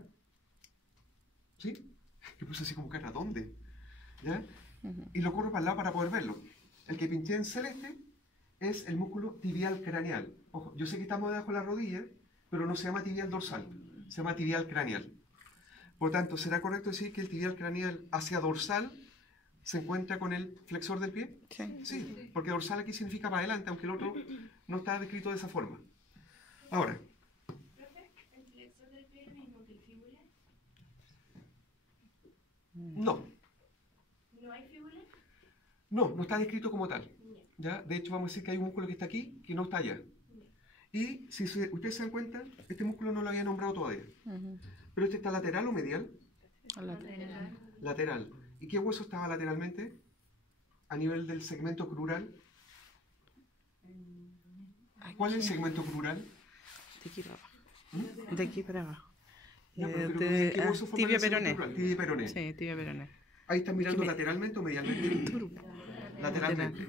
¿Sí? Que puse así como cara, ¿dónde? ¿Ya? y lo corro para el lado para poder verlo. El que pinté en celeste es el músculo tibial craneal. Ojo, yo sé que estamos debajo de la rodilla, pero no se llama tibial dorsal, se llama tibial craneal. Por tanto, ¿será correcto decir que el tibial craneal hacia dorsal se encuentra con el flexor del pie? Sí. Sí, porque dorsal aquí significa para adelante, aunque el otro no está descrito de esa forma. Ahora, ¿Profe, el flexor del pie es el mismo que el fíbula? no, ¿No hay fíbula? no está descrito como tal. ¿Ya? De hecho, vamos a decir que hay un músculo que está aquí que no está allá. Y si ustedes se dan cuenta, este músculo no lo había nombrado todavía. Pero este está lateral o medial. Lateral. ¿Y qué hueso estaba lateralmente? A nivel del segmento crural. ¿Cuál es el segmento crural? De aquí para abajo. De aquí para abajo. Ya, pero ¿qué hueso forma Tibia el segmento peroné. crural? Tibia peroné. Sí, tibia peroné. Ahí están mirando me- lateralmente o medialmente. Lateralmente.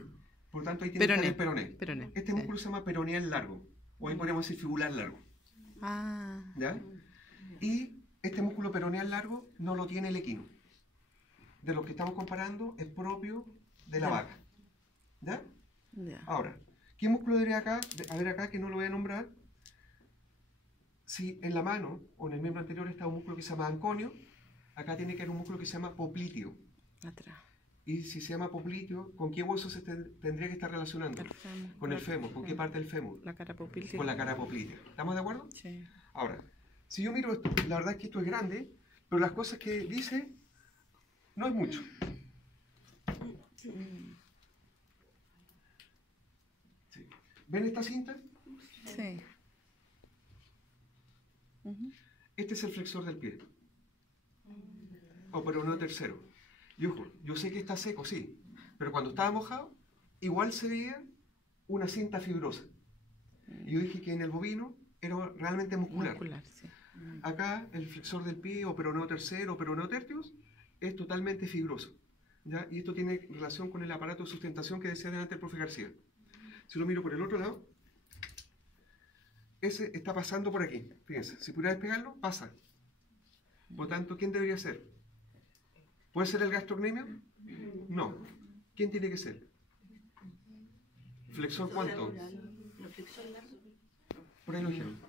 Por tanto, ahí tiene que estar el peroné. Peroné. Este sí. músculo se llama peroneal largo. O ahí podríamos decir fibular largo. Ah, ¿Ya? Y este músculo peroneal largo no lo tiene el equino. De lo que estamos comparando es propio de la vaca. ¿Ya? ya. Ahora, ¿qué músculo debería haber acá que no lo voy a nombrar? Si en la mano o en el miembro anterior está un músculo que se llama anconio, acá tiene que haber un músculo que se llama popliteo. Atrás. Y si se llama popliteo, ¿con qué hueso se tendría que estar relacionando? El fémur. Con el fémur. ¿Con qué parte del fémur? La cara pupil. Con la cara poplitea. ¿Estamos de acuerdo? Sí. Ahora, si yo miro esto, la verdad es que esto es grande, pero las cosas que dice no es mucho. Sí. ¿Ven esta cinta? Sí. Este es el flexor del pie. O peroneo tercero. Y ojo, yo sé que está seco, sí, pero cuando estaba mojado, igual se veía una cinta fibrosa. Y yo dije que en el bovino era realmente muscular. Muscular, sí. Acá el flexor del pie o peroneo tercero o peroneo tertius es totalmente fibroso. ¿Ya? Y esto tiene relación con el aparato de sustentación que decía delante el profe García. Si lo miro por el otro lado, ese está pasando por aquí. Fíjense, si pudiera despegarlo, pasa. Por tanto, ¿quién debería ser? ¿Puede ser el gastrocnemio? No. ¿Quién tiene que ser? ¿Flexor cuánto? Por ahí lo dijeron.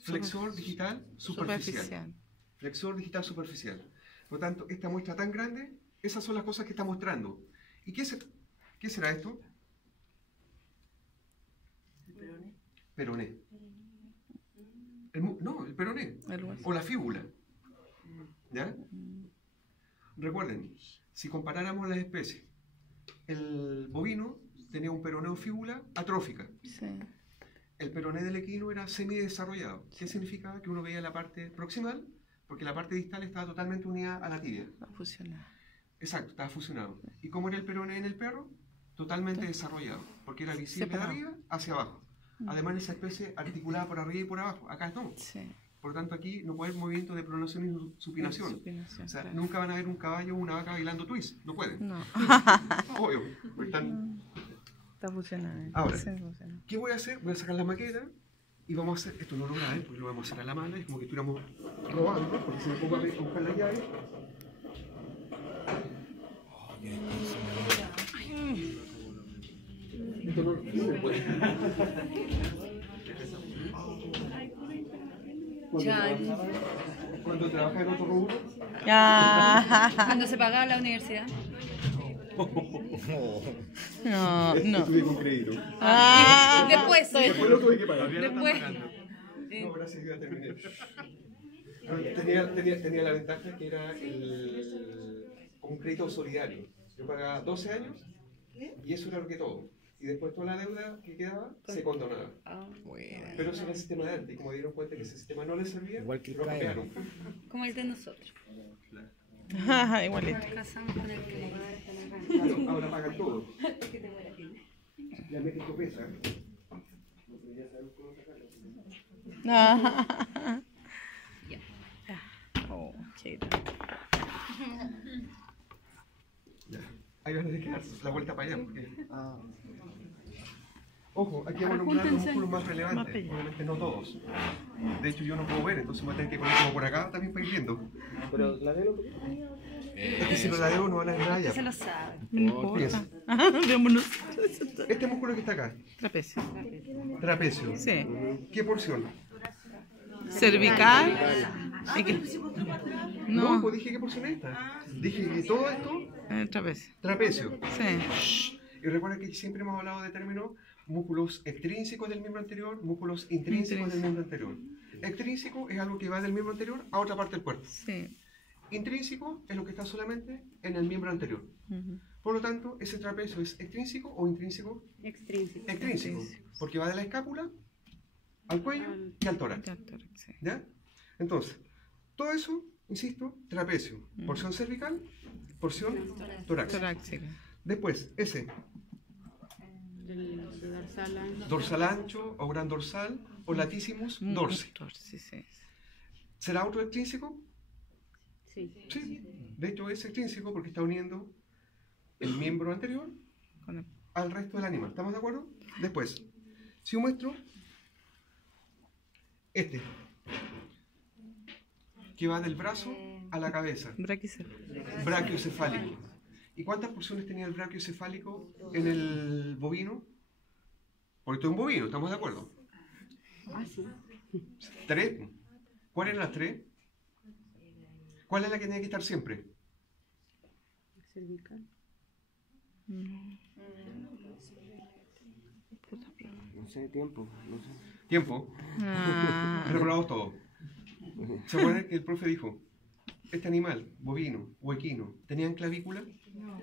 Flexor digital superficial. Flexor digital superficial. Por lo tanto, esta muestra tan grande, esas son las cosas que está mostrando. ¿Y qué será esto? Peroné. No, el peroné. El hueso. O la fíbula. ¿Ya? Recuerden, si comparáramos las especies, el bovino tenía un peroneo fíbula atrófica. Sí. El peroné del equino era semidesarrollado. ¿Qué significa? Que uno veía la parte proximal, porque la parte distal estaba totalmente unida a la tibia. Fusionado. Exacto, estaba fusionado. ¿Y cómo era el peroné en el perro? Totalmente desarrollado, porque era visible de Separado. arriba hacia abajo. Además, esa especie articulada por arriba y por abajo. Acá no. Sí. Por lo tanto, aquí no puede haber movimiento de pronación y supinación. Supinación, O sea, claro. nunca van a ver un caballo o una vaca bailando twist. No pueden. No. Obvio. Porque están... Está fusionado. Ahora. Sí, fusionado. ¿Qué voy a hacer? Voy a sacar la maqueta y vamos a hacer... Esto no lo graben porque lo vamos a hacer a la mala. Es como que estuviéramos robando, porque si me pongo a buscar la llave... Esto no se puede. Cuando trabaja en otro rubro, Cuando se pagaba la universidad. No, no. estuve con crédito. Después, Después lo tuve que pagar. después. No, gracias, ya terminé. Tenía la ventaja que era un crédito solidario. Yo pagaba 12 años y eso era lo que todo. Y después toda la deuda que quedaba se condonaba. Pero eso era el sistema de antes. Y como dieron cuenta que ese sistema no les servía, Igual que el lo CAE. cambiaron. Como el de nosotros. Igualito. Casamos con el que Claro, ahora pagan todo. Ya metes tu pesa. Oh, chita. Ya. Ahí van a tener que dar la vuelta para allá. Porque... Ojo, aquí vamos a nombrar los músculos más relevantes. Obviamente no todos. De hecho, yo no puedo ver, entonces voy a tener que poner como por acá también para ir viendo. Pero la de lo que Es que si no la debo no van a nada Usted se ya. lo sabe. No importa. Piensa. Veámonos. Este músculo que está acá, Trapecio. trapecio. Sí. ¿Qué porción? Cervical. ¿Y qué? No, No. pues dije qué porción es esta. Dije que todo esto, Trapecio. trapecio. Sí. Y recuerda que siempre hemos hablado de términos músculos extrínsecos del miembro anterior, músculos intrínsecos del miembro anterior. Extrínseco es algo que va del miembro anterior a otra parte del cuerpo. Sí. Intrínseco es lo que está solamente en el miembro anterior. Ujú. Por lo tanto, ese trapecio es extrínseco o intrínseco. Extrínseco. Extrínseco, porque va de la escápula al cuello y al tórax. Ya, tórax, sí. ¿Ya? Entonces, todo eso, insisto, trapecio, porción cervical, porción torácica. Torácica. Después, ese, dorsal ancho o gran dorsal o latissimus dorsi. Dorsi, sí. ¿Será otro extrínseco? Sí. Sí, de hecho es extrínseco porque está uniendo el miembro anterior Con el- al resto del animal. ¿Estamos de acuerdo? Después, si yo muestro este, que va del brazo a la cabeza, Braquicefalo. brachiocefálico. ¿Y cuántas porciones tenía el brachiocefálico en el bovino? Porque esto es un bovino, ¿estamos de acuerdo? Tres. ¿Cuáles eran las tres? ¿Cuál es la que tiene que estar siempre? No sé, tiempo, no sé. Tiempo. Ah, Reprobamos todo. ¿Se acuerdan que el profe dijo? Este animal, bovino o equino, ¿tenían clavícula?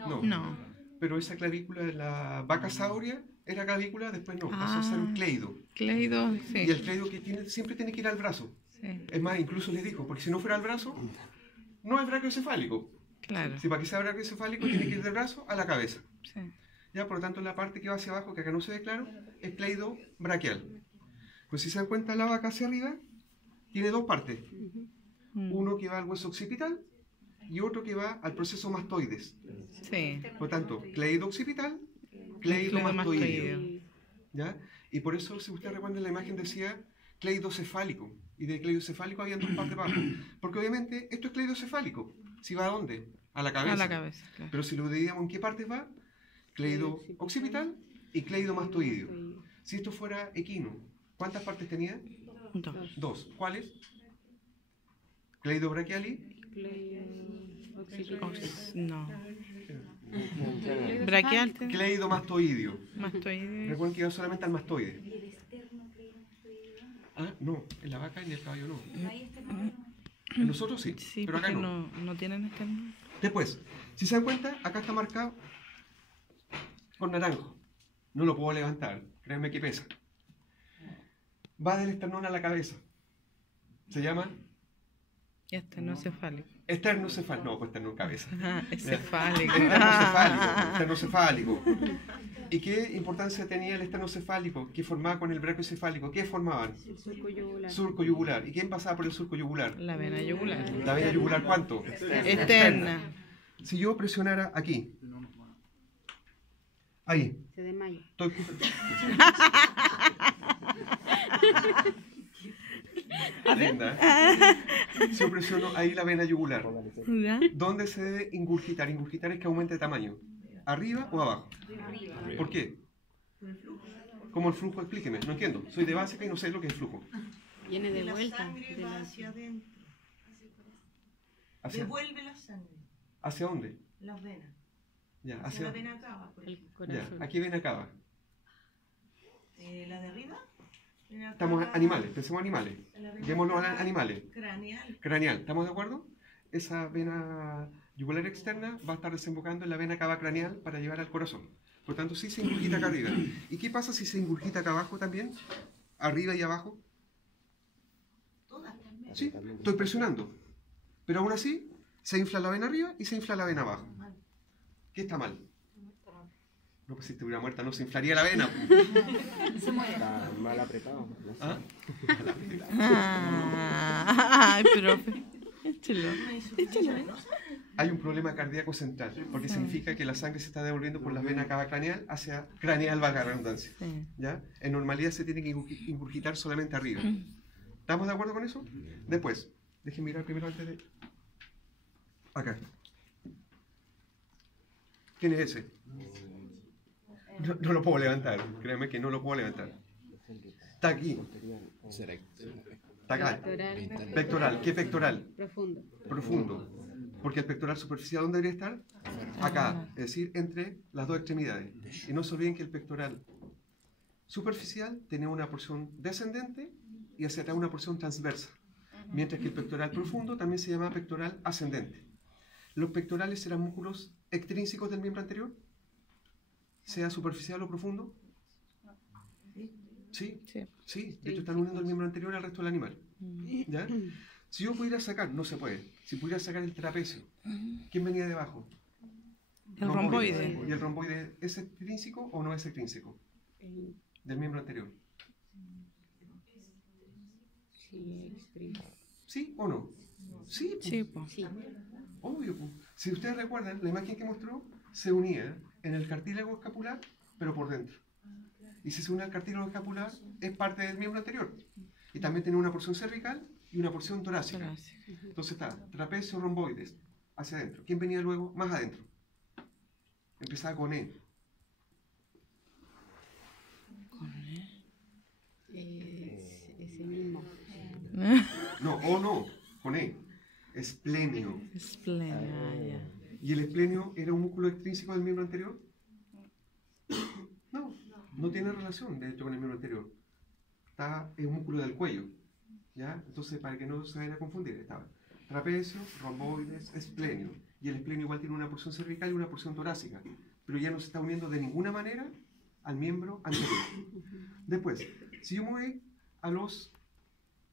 No. no. Pero esa clavícula de la vaca sauria era clavícula, después no, pasó a ser un cleido. Cleido, sí. Y el cleido que tiene, siempre tiene que ir al brazo. Sí, Es más, incluso les dijo, porque si no fuera al brazo, no es brachiocefálico. claro. Si para que sea brachiocefálico tiene que ir del brazo a la cabeza. Sí. Ya, por lo tanto, la parte que va hacia abajo, que acá no se ve claro, es cleido braquial. Pues si se dan cuenta, la vaca hacia arriba tiene dos partes. Uno que va al hueso occipital y otro que va al proceso mastoides. Sí. Por lo tanto, cleido occipital, cleido mastoideo. ¿Ya? Y por eso, si ustedes recuerdan, la imagen decía cleidocefálico. Y de cleidocefálico habían dos partes abajo. Porque obviamente esto es cleidocefálico. ¿Si va a dónde? A la cabeza. A la cabeza, claro. Pero si lo dividíamos en qué partes va, cleido occipital y cleido mastoideo. Si esto fuera equino, ¿cuántas partes tenía? Dos. Dos. ¿Cuáles? Cleido brachiali. No. Braquial, Cleido mastoideo. mastoide. Recuerden que iba solamente al mastoide. Ah, no, en la vaca y en el caballo no. En nosotros sí, Sí, pero acá porque no. no tienen externo. Después, si se dan cuenta, acá está marcado con naranjo. No lo puedo levantar, créanme que pesa. Va del esternón a la cabeza. Se llama Esternocefálico. esternocefálico. No, pues esternón cabeza. Ah, es cefálico. Esternocefálico, esternocefálico. ¿Y qué importancia tenía el esternocefálico que formaba con el brachiocefálico? ¿Qué formaban? Surco yugular. ¿Y quién pasaba por el surco yugular? La vena yugular. La vena yugular, ¿cuánto? Externa. Si yo presionara aquí, ahí, Se desmaya. estoy... Linda, ¿eh? Si yo presiono ahí la vena yugular, ¿Ya? ¿dónde se debe ingurgitar? Ingurgitar es que aumente de tamaño. ¿Arriba o abajo? ¿Por qué? ¿Cómo el flujo? Explíqueme, no entiendo. Soy de básica y no sé lo que es el flujo. Viene de La vuelta. sangre va hacia adentro. ¿Hacia, Devuelve la sangre, ¿hacia dónde? las venas. Ya, Hacia la hacia... vena cava, por El ejemplo. Ya, corazón. aquí ven acá. La de arriba. vena Estamos cava, animales, pensemos animales. la vena Démoslo a cava animales. Craneal. Craneal, ¿estamos de acuerdo? Esa vena yugular externa va a estar desembocando en la vena cava craneal para llevar al corazón. Por tanto, sí se ingurgita acá arriba. ¿Y qué pasa si se ingurgita acá abajo también? ¿Arriba y abajo? Todas. Sí, estoy presionando. Pero aún así, se infla la vena arriba y se infla la vena abajo. ¿Qué está mal? No, pues si estuviera muerta no se inflaría la vena. Está mal apretado. No sé. ¿Ah? Ay, profe. Échelo. Hay un problema cardíaco central, porque significa que la sangre se está devolviendo por la vena cava craneal hacia craneal, valga la redundancia. Sí. ¿Ya? En normalidad se tiene que ingurgitar solamente arriba. ¿Estamos de acuerdo con eso? Después, dejen mirar primero antes de... Acá. ¿Quién es ese? No lo puedo levantar, créeme que no lo puedo levantar. Está aquí, está acá. Pectoral. Pectoral, ¿qué pectoral? Profundo. Profundo. Porque el pectoral superficial, ¿dónde debería estar? Acá, es decir, entre las dos extremidades. Y no se olviden que el pectoral superficial tiene una porción descendente y hacia atrás una porción transversa. Mientras que el pectoral profundo también se llama pectoral ascendente. Los pectorales serán músculos extrínsecos del miembro anterior, sea superficial o profundo. Sí, Sí. sí, de hecho están uniendo el miembro anterior al resto del animal. ¿Ya? Si yo pudiera sacar, no se puede, si pudiera sacar el trapecio, ¿quién venía debajo? El romboide. ¿Y el romboide es extrínseco o no es extrínseco? Del miembro anterior. Sí, extrínseco. ¿Sí o no? Sí, pues, Sí, pues. Sí. obvio. Pues. Si ustedes recuerdan, la imagen que mostró se unía en el cartílago escapular, pero por dentro. Y si se une al cartílago escapular, es parte del miembro anterior. Y también tiene una porción cervical y una porción torácica. Torácica. Entonces está trapecio romboides hacia adentro. ¿Quién venía luego? Más adentro. Empezaba con E. Ese mismo. No, O no, con E. Esplenio. Esplena, ya. ¿Y el esplenio era un músculo extrínseco del miembro anterior? No, no tiene relación de hecho con el miembro anterior. Es un músculo del cuello. ¿Ya? Entonces, para que no se vayan a confundir, estaba trapecio, romboides, esplenio. Y el esplenio igual tiene una porción cervical y una porción torácica. Pero ya no se está uniendo de ninguna manera al miembro anterior. Después, si yo me voy a los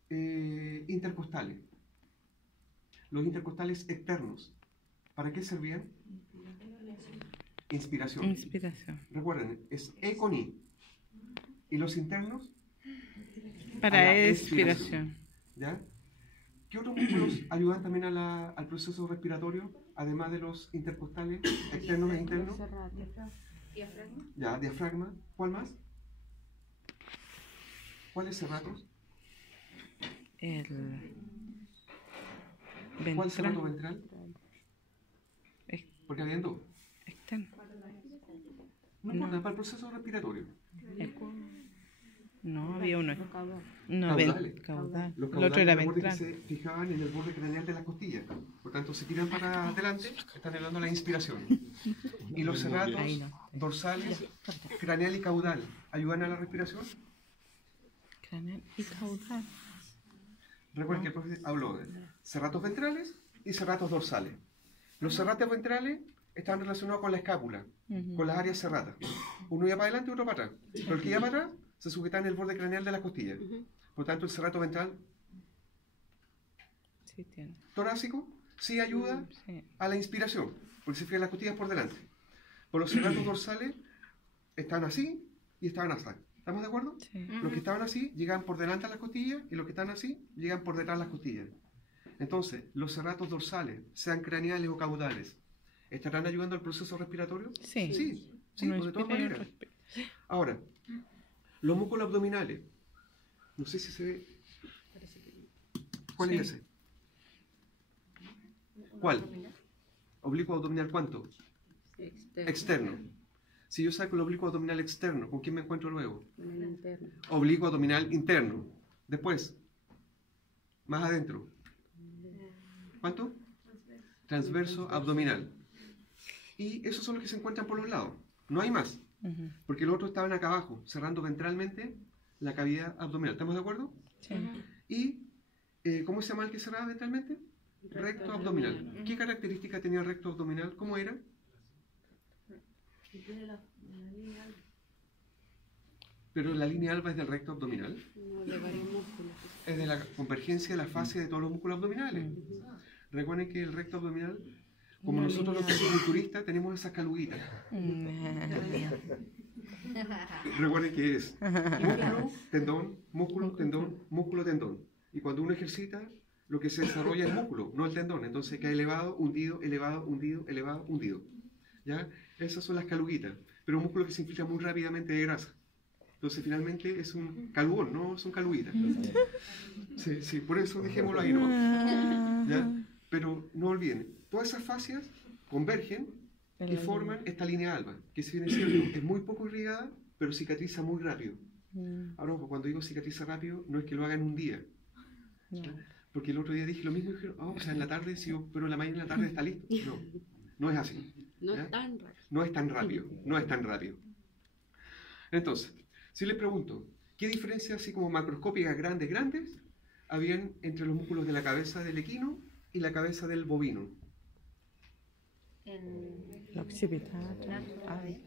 intercostales. Los intercostales externos, ¿para qué servían? Inspiración. Inspiración. Recuerden, es E con I. Y los internos, Para a la expiración. ¿ya? ¿Qué otros músculos ayudan también al proceso respiratorio, además de los intercostales externos e internos? Diafragma. Ya, diafragma. ¿Cuál más? ¿Cuáles serratos? El ¿Cuál serrato ventral. ventral? Ex- Porque habían dos. Externo. No importa, para el proceso respiratorio. No, había uno. Caudal. No, Caudales. caudal. Los El otro era recuerden que ventral. se fijaban en el borde craneal de las costillas. Por tanto, si tiran para adelante, están elevando la inspiración. Y los serratos Ahí no. dorsales, craneal y caudal, ¿ayudan a la respiración? Craneal y caudal. Recuerden que el profe habló de serratos ventrales y serratos dorsales. Los serratos ventrales están relacionados con la escápula, con las áreas serratas. Uno iba para adelante y otro para atrás. Pero el que iba para atrás se sujeta en el borde craneal de las costillas. Por tanto, el serrato ventral Sí, tiene. torácico sí ayuda Sí. a la inspiración, porque se fijan las costillas por delante. Por los serratos dorsales están así y estaban así. ¿Estamos de acuerdo? Sí. Los que estaban así llegan por delante a las costillas y los que están así llegan por detrás a las costillas. Entonces, los serratos dorsales, sean craneales o caudales, ¿estarán ayudando al proceso respiratorio? Sí. Sí, Uno pues de todas inspira y otro maneras. expira. Ahora, los músculos abdominales. No sé si se ve. ¿Cuál Sí. es ese? ¿Cuál? Oblicuo abdominal, ¿cuánto? Externo. Externo. Si yo saco el oblicuo abdominal externo, ¿con quién me encuentro luego? Con el interno. Oblicuo abdominal interno. Después, más adentro. ¿Cuánto? Transverso abdominal. Y esos son los que se encuentran por los lados. No hay más. Ujú. Porque los otros estaban acá abajo, cerrando ventralmente la cavidad abdominal. ¿Estamos de acuerdo? Sí. Y, ¿cómo se llama el que cerraba ventralmente? Recto abdominal. ¿Qué característica tenía el recto abdominal? ¿Cómo era? Pero la línea alba es del recto abdominal. No, de varios músculos. Es de la convergencia de la fase de todos los músculos abdominales. Recuerden que el recto abdominal, como Una nosotros los línea. fisiculturistas tenemos esas caluguitas. Mm. Recuerden que es músculo, tendón, músculo, tendón, músculo, tendón. Y cuando uno ejercita, lo que se desarrolla es músculo, no el tendón. Entonces queda elevado, hundido, elevado, hundido, elevado, hundido. ¿Ya? Esas son las caluguitas. Pero un músculo que se infiltra muy rápidamente de grasa. Entonces finalmente es un calugón, no son caluguitas. Sí, sí, por eso dejémoslo ahí nomás. ¿Ya? Pero no olviden, todas esas fascias convergen y forman esta línea alba, que si bien es cierto, es muy poco irrigada, pero cicatriza muy rápido. Ahora, ojo, cuando digo cicatriza rápido, no es que lo haga en un día. No. Porque el otro día dije lo mismo y dijeron, o sea, en la tarde, sí, pero en la mañana y en la tarde está listo. No, no es así. No ¿Ya? es tan raro. No es tan rápido, no es tan rápido. Entonces, si les pregunto, ¿qué diferencias así como macroscópicas grandes habían entre los músculos de la cabeza del equino y la cabeza del bovino? La occipital. A ver.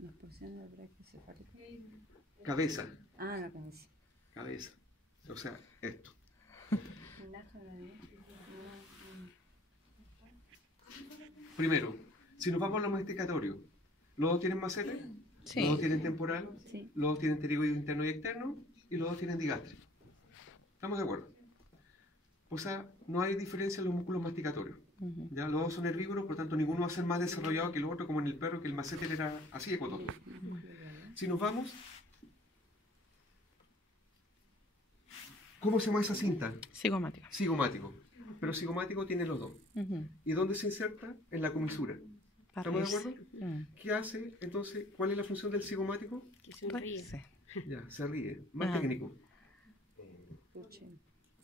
La porción del brachiocefálico. Cabeza, Ah, la cabeza. cabeza. O sea, esto. Primero, si nos vamos a lo masticatorio, ¿los dos tienen macete? Sí. ¿Los dos tienen temporal? Sí. Los dos tienen pterigoide interno y externo, y los dos tienen digastre. ¿Estamos de acuerdo? O sea, no hay diferencia en los músculos masticatorios. Ujú. ¿Ya? Los dos son herbívoros, por tanto ninguno va a ser más desarrollado que el otro, como en el perro, que el masete era así de cototo. Si nos vamos, ¿cómo se llama esa cinta? Cigomática. Cigomático. Pero cigomático tiene los dos. Ujú. ¿Y dónde se inserta? En la comisura. ¿Estamos de acuerdo? ¿Qué hace entonces? ¿Cuál es la función del cigomático? Que sonríe. Reírse. Ya, se ríe. Más Ajá. técnico. Escuchen.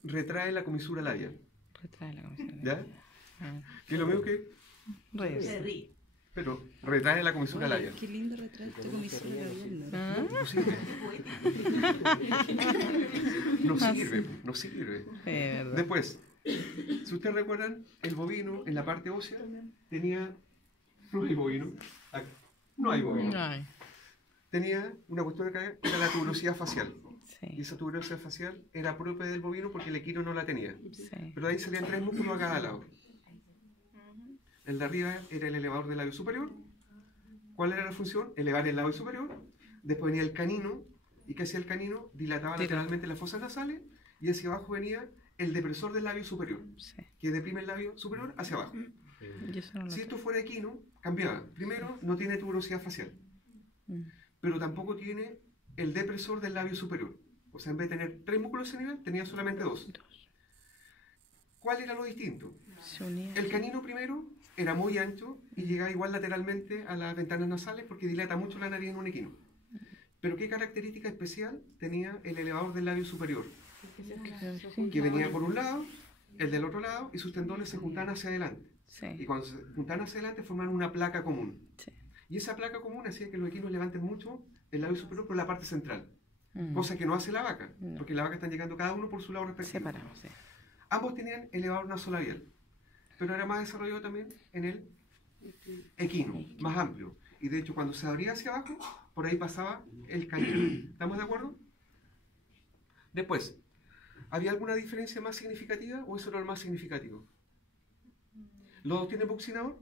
Retrae la comisura labial. Retrae la comisión. ¿Ya? Ah, Que es lo mismo que. Se reírse. ríe. Pero retrae la comisura Oye, labial. qué lindo retrato tu comisura labial, ¿no? Ah, No sirve. No sirve. No sirve. sí, verdad. Después, si ustedes recuerdan, el bovino en la parte ósea tenía. No hay bovino. No hay bovino. Ay, Tenía una cuestión acá que era la tuberosidad facial. Y sí, esa tuberosidad facial era propia del bovino porque el equino no la tenía. sí. Pero de ahí salían tres músculos a cada lado. El de arriba era el elevador del labio superior. ¿Cuál era la función? Elevar el labio superior. Después venía el canino. ¿Y qué hacía el canino? Dilataba Tira. lateralmente las fosas nasales. Y hacia abajo venía el depresor del labio superior, Sí. que deprime el labio superior hacia abajo. Yo eso no lo Si sé. esto fuera equino, cambiaba. Primero, no tiene tuberosidad facial, Mm. pero tampoco tiene el depresor del labio superior. O sea, en vez de tener tres músculos ese nivel, tenía solamente dos. Dos. ¿Cuál era lo distinto? Se unía. El canino primero era muy ancho y llegaba igual lateralmente a las ventanas nasales porque dilata mucho la nariz en un equino. Pero ¿qué característica especial tenía el elevador del labio superior? Sí. Que venía por un lado, el del otro lado, y sus tendones se juntaban hacia adelante. Y Sí. cuando se juntaban hacia adelante formaban una placa común. Sí. Y esa placa común hacía que los equinos levanten mucho el labio superior por la parte central. Mm. Cosa que no hace la vaca, No. porque la vaca están llegando cada uno por su lado respectivo. Separados, sí. Ambos tenían elevador nasolabial, pero era más desarrollado también en el equino, más amplio. Y de hecho, cuando se abría hacia abajo, por ahí pasaba el canino. ¿Estamos de acuerdo? Después, ¿había alguna diferencia más significativa o eso era lo más significativo? ¿Los dos tienen buccinador?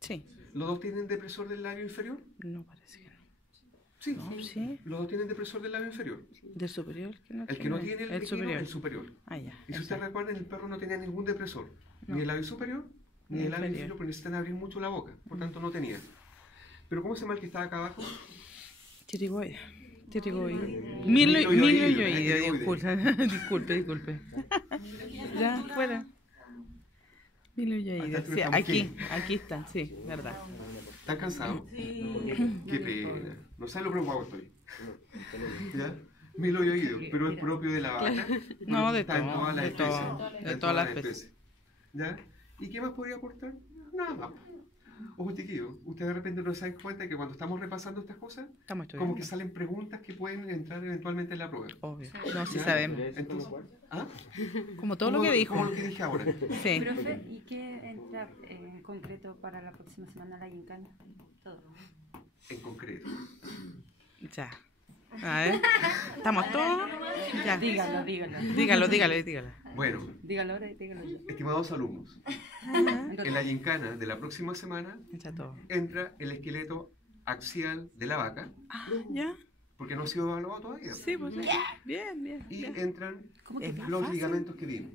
Sí. ¿Los dos tienen depresor del labio inferior? No parece que no. Sí. No, sí. Los dos tienen depresor del labio inferior. Del superior que no El que no tiene el equino, superior. el superior. Ah, ya. Y si ustedes recuerdan, el perro no tenía ningún depresor. No. Ni el labio superior, ni Ni el labio inferior. inferior, porque necesitan abrir mucho la boca. Por tanto, no tenía. Pero ¿cómo se llama el que estaba acá abajo? Tirigoide. Tirigoide. Miloioideo, Disculpe. Disculpe. Ya, fuera. Miloioide. Acá Sí, estamos aquí están, sí, verdad. ¿Están cansados? Qué pena. No saben lo preocupado que estoy. ¿Ya? Miloioideo, pero es propio de la vaca. No, de Está en todo, todas las de especies. todo, Está de en todas las especies. ¿Ya? ¿Y qué más podría aportar? Nada más. Ojo, chiquillos, ustedes de repente no se dan cuenta que cuando estamos repasando estas cosas, Estamos como estudiando. que salen preguntas que pueden entrar eventualmente en la prueba. Obvio. No, sí ¿Ya? sabemos. Entonces, ¿ah? Como todo lo Como- que dijo. Como lo que dije ahora. Sí. Profe, ¿y qué entra en concreto para la próxima semana la gincana? Todo. En concreto. Ya. A ver. ¿Estamos todos? Ya. Dígalo. Dígalo. Bueno, Dígalo ahora y dígalo yo. estimados alumnos, en la gincana de la próxima semana Está todo. entra el esqueleto axial de la vaca, Ah, ya. porque no ha sido evaluado todavía. Sí, pues. Bien. Y bien. entran Es más los fácil. ligamentos que vimos.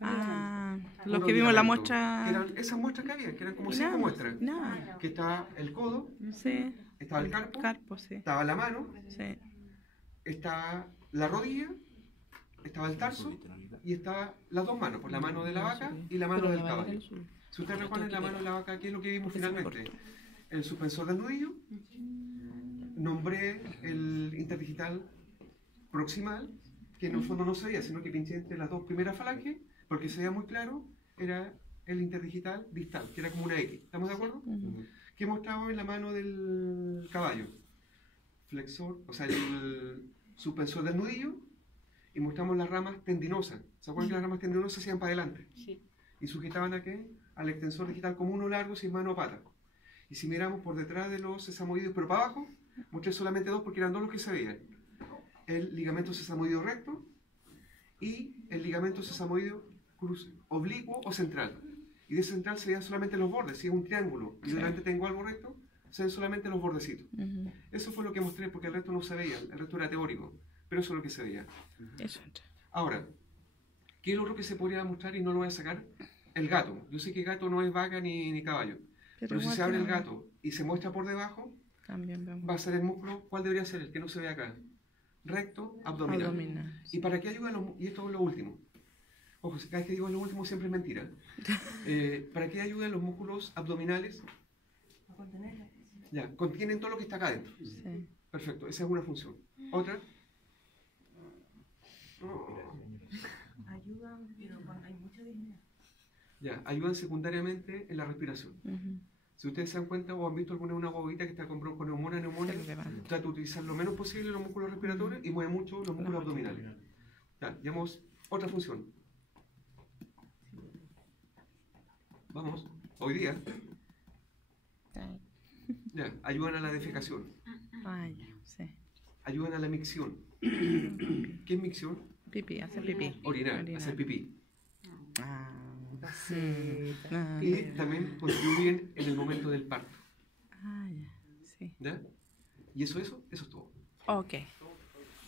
Ah, los Unos que vimos la ligamentos, muestra. que eran esas muestras que había, que eran como Y 5 nada, muestras. nada. Que estaba el codo, Sí. estaba el carpo, Carpo, sí. estaba la mano, Sí. estaba la rodilla, estaba el tarso y estaba las dos manos, pues la mano de la vaca y la mano Pero del la vaca caballo. lo sube. Si ustedes recuerdan la mano de la vaca, ¿qué es lo que vimos finalmente? El suspensor del nudillo, nombré el interdigital proximal, que en el fondo no se veía, sino que pinché entre las dos primeras falanges, porque se veía muy claro, era el interdigital distal, que era como una X. ¿Estamos de acuerdo? Que mostraba en la mano del caballo. Flexor, o sea, el suspensor del nudillo, y mostramos las ramas tendinosas. ¿Se acuerdan que las ramas tendinosas se hacían para adelante? Sí. Y sujetaban a qué? Al extensor digital como uno largo, sin mano o pata. Y si miramos por detrás de los sesamoides, pero para abajo, mostré solamente dos porque eran dos los que se veían. El ligamento sesamoideo recto y el ligamento sesamoideo oblicuo o central. Y de central se veían solamente los bordes. Si es un triángulo y delante tengo algo recto, se ven solamente los bordecitos. Eso fue lo que mostré porque el resto no se veía, el resto era teórico, pero eso es lo que se veía. Eso. Ahora, ¿qué es lo otro que se podría mostrar y no lo voy a sacar? El gato. Yo sé que gato no es vaca ni caballo, pero si igual se abre el tenemos- gato y se muestra por debajo, También vemos. va a ser el músculo. ¿Cuál debería ser el que no se ve acá? Recto, abdominal. Abdominal. ¿Y para qué ayuda? Y esto es lo último. Ojo, cada vez que digo lo último siempre es mentira. ¿Para qué ayudan los músculos abdominales? A contenerla. Ya, contienen todo lo que está acá adentro. Sí. Perfecto, esa es una función. Otra. Ayudan, pero cuando hay mucha dignidad. Ya, ayudan secundariamente en la respiración. Si ustedes se dan cuenta o han visto alguna una guaguita que está con bronconeumonía, neumonía, Se levanta. trata de utilizar lo menos posible los músculos respiratorios y mueve mucho los músculos abdominales. Ya, llevamos otra función. Vamos, hoy día, ya, ayudan a la defecación, Vaya, sí. ayudan a la micción. ¿Qué es micción? Pipí, hace pipí. Orinar, hacer pipí. Ah, Sí. ah, Y también contribuyen en el momento del parto. ya, sí. ¿Ya? Y eso es todo. Ok.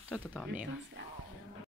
Todo, amigos.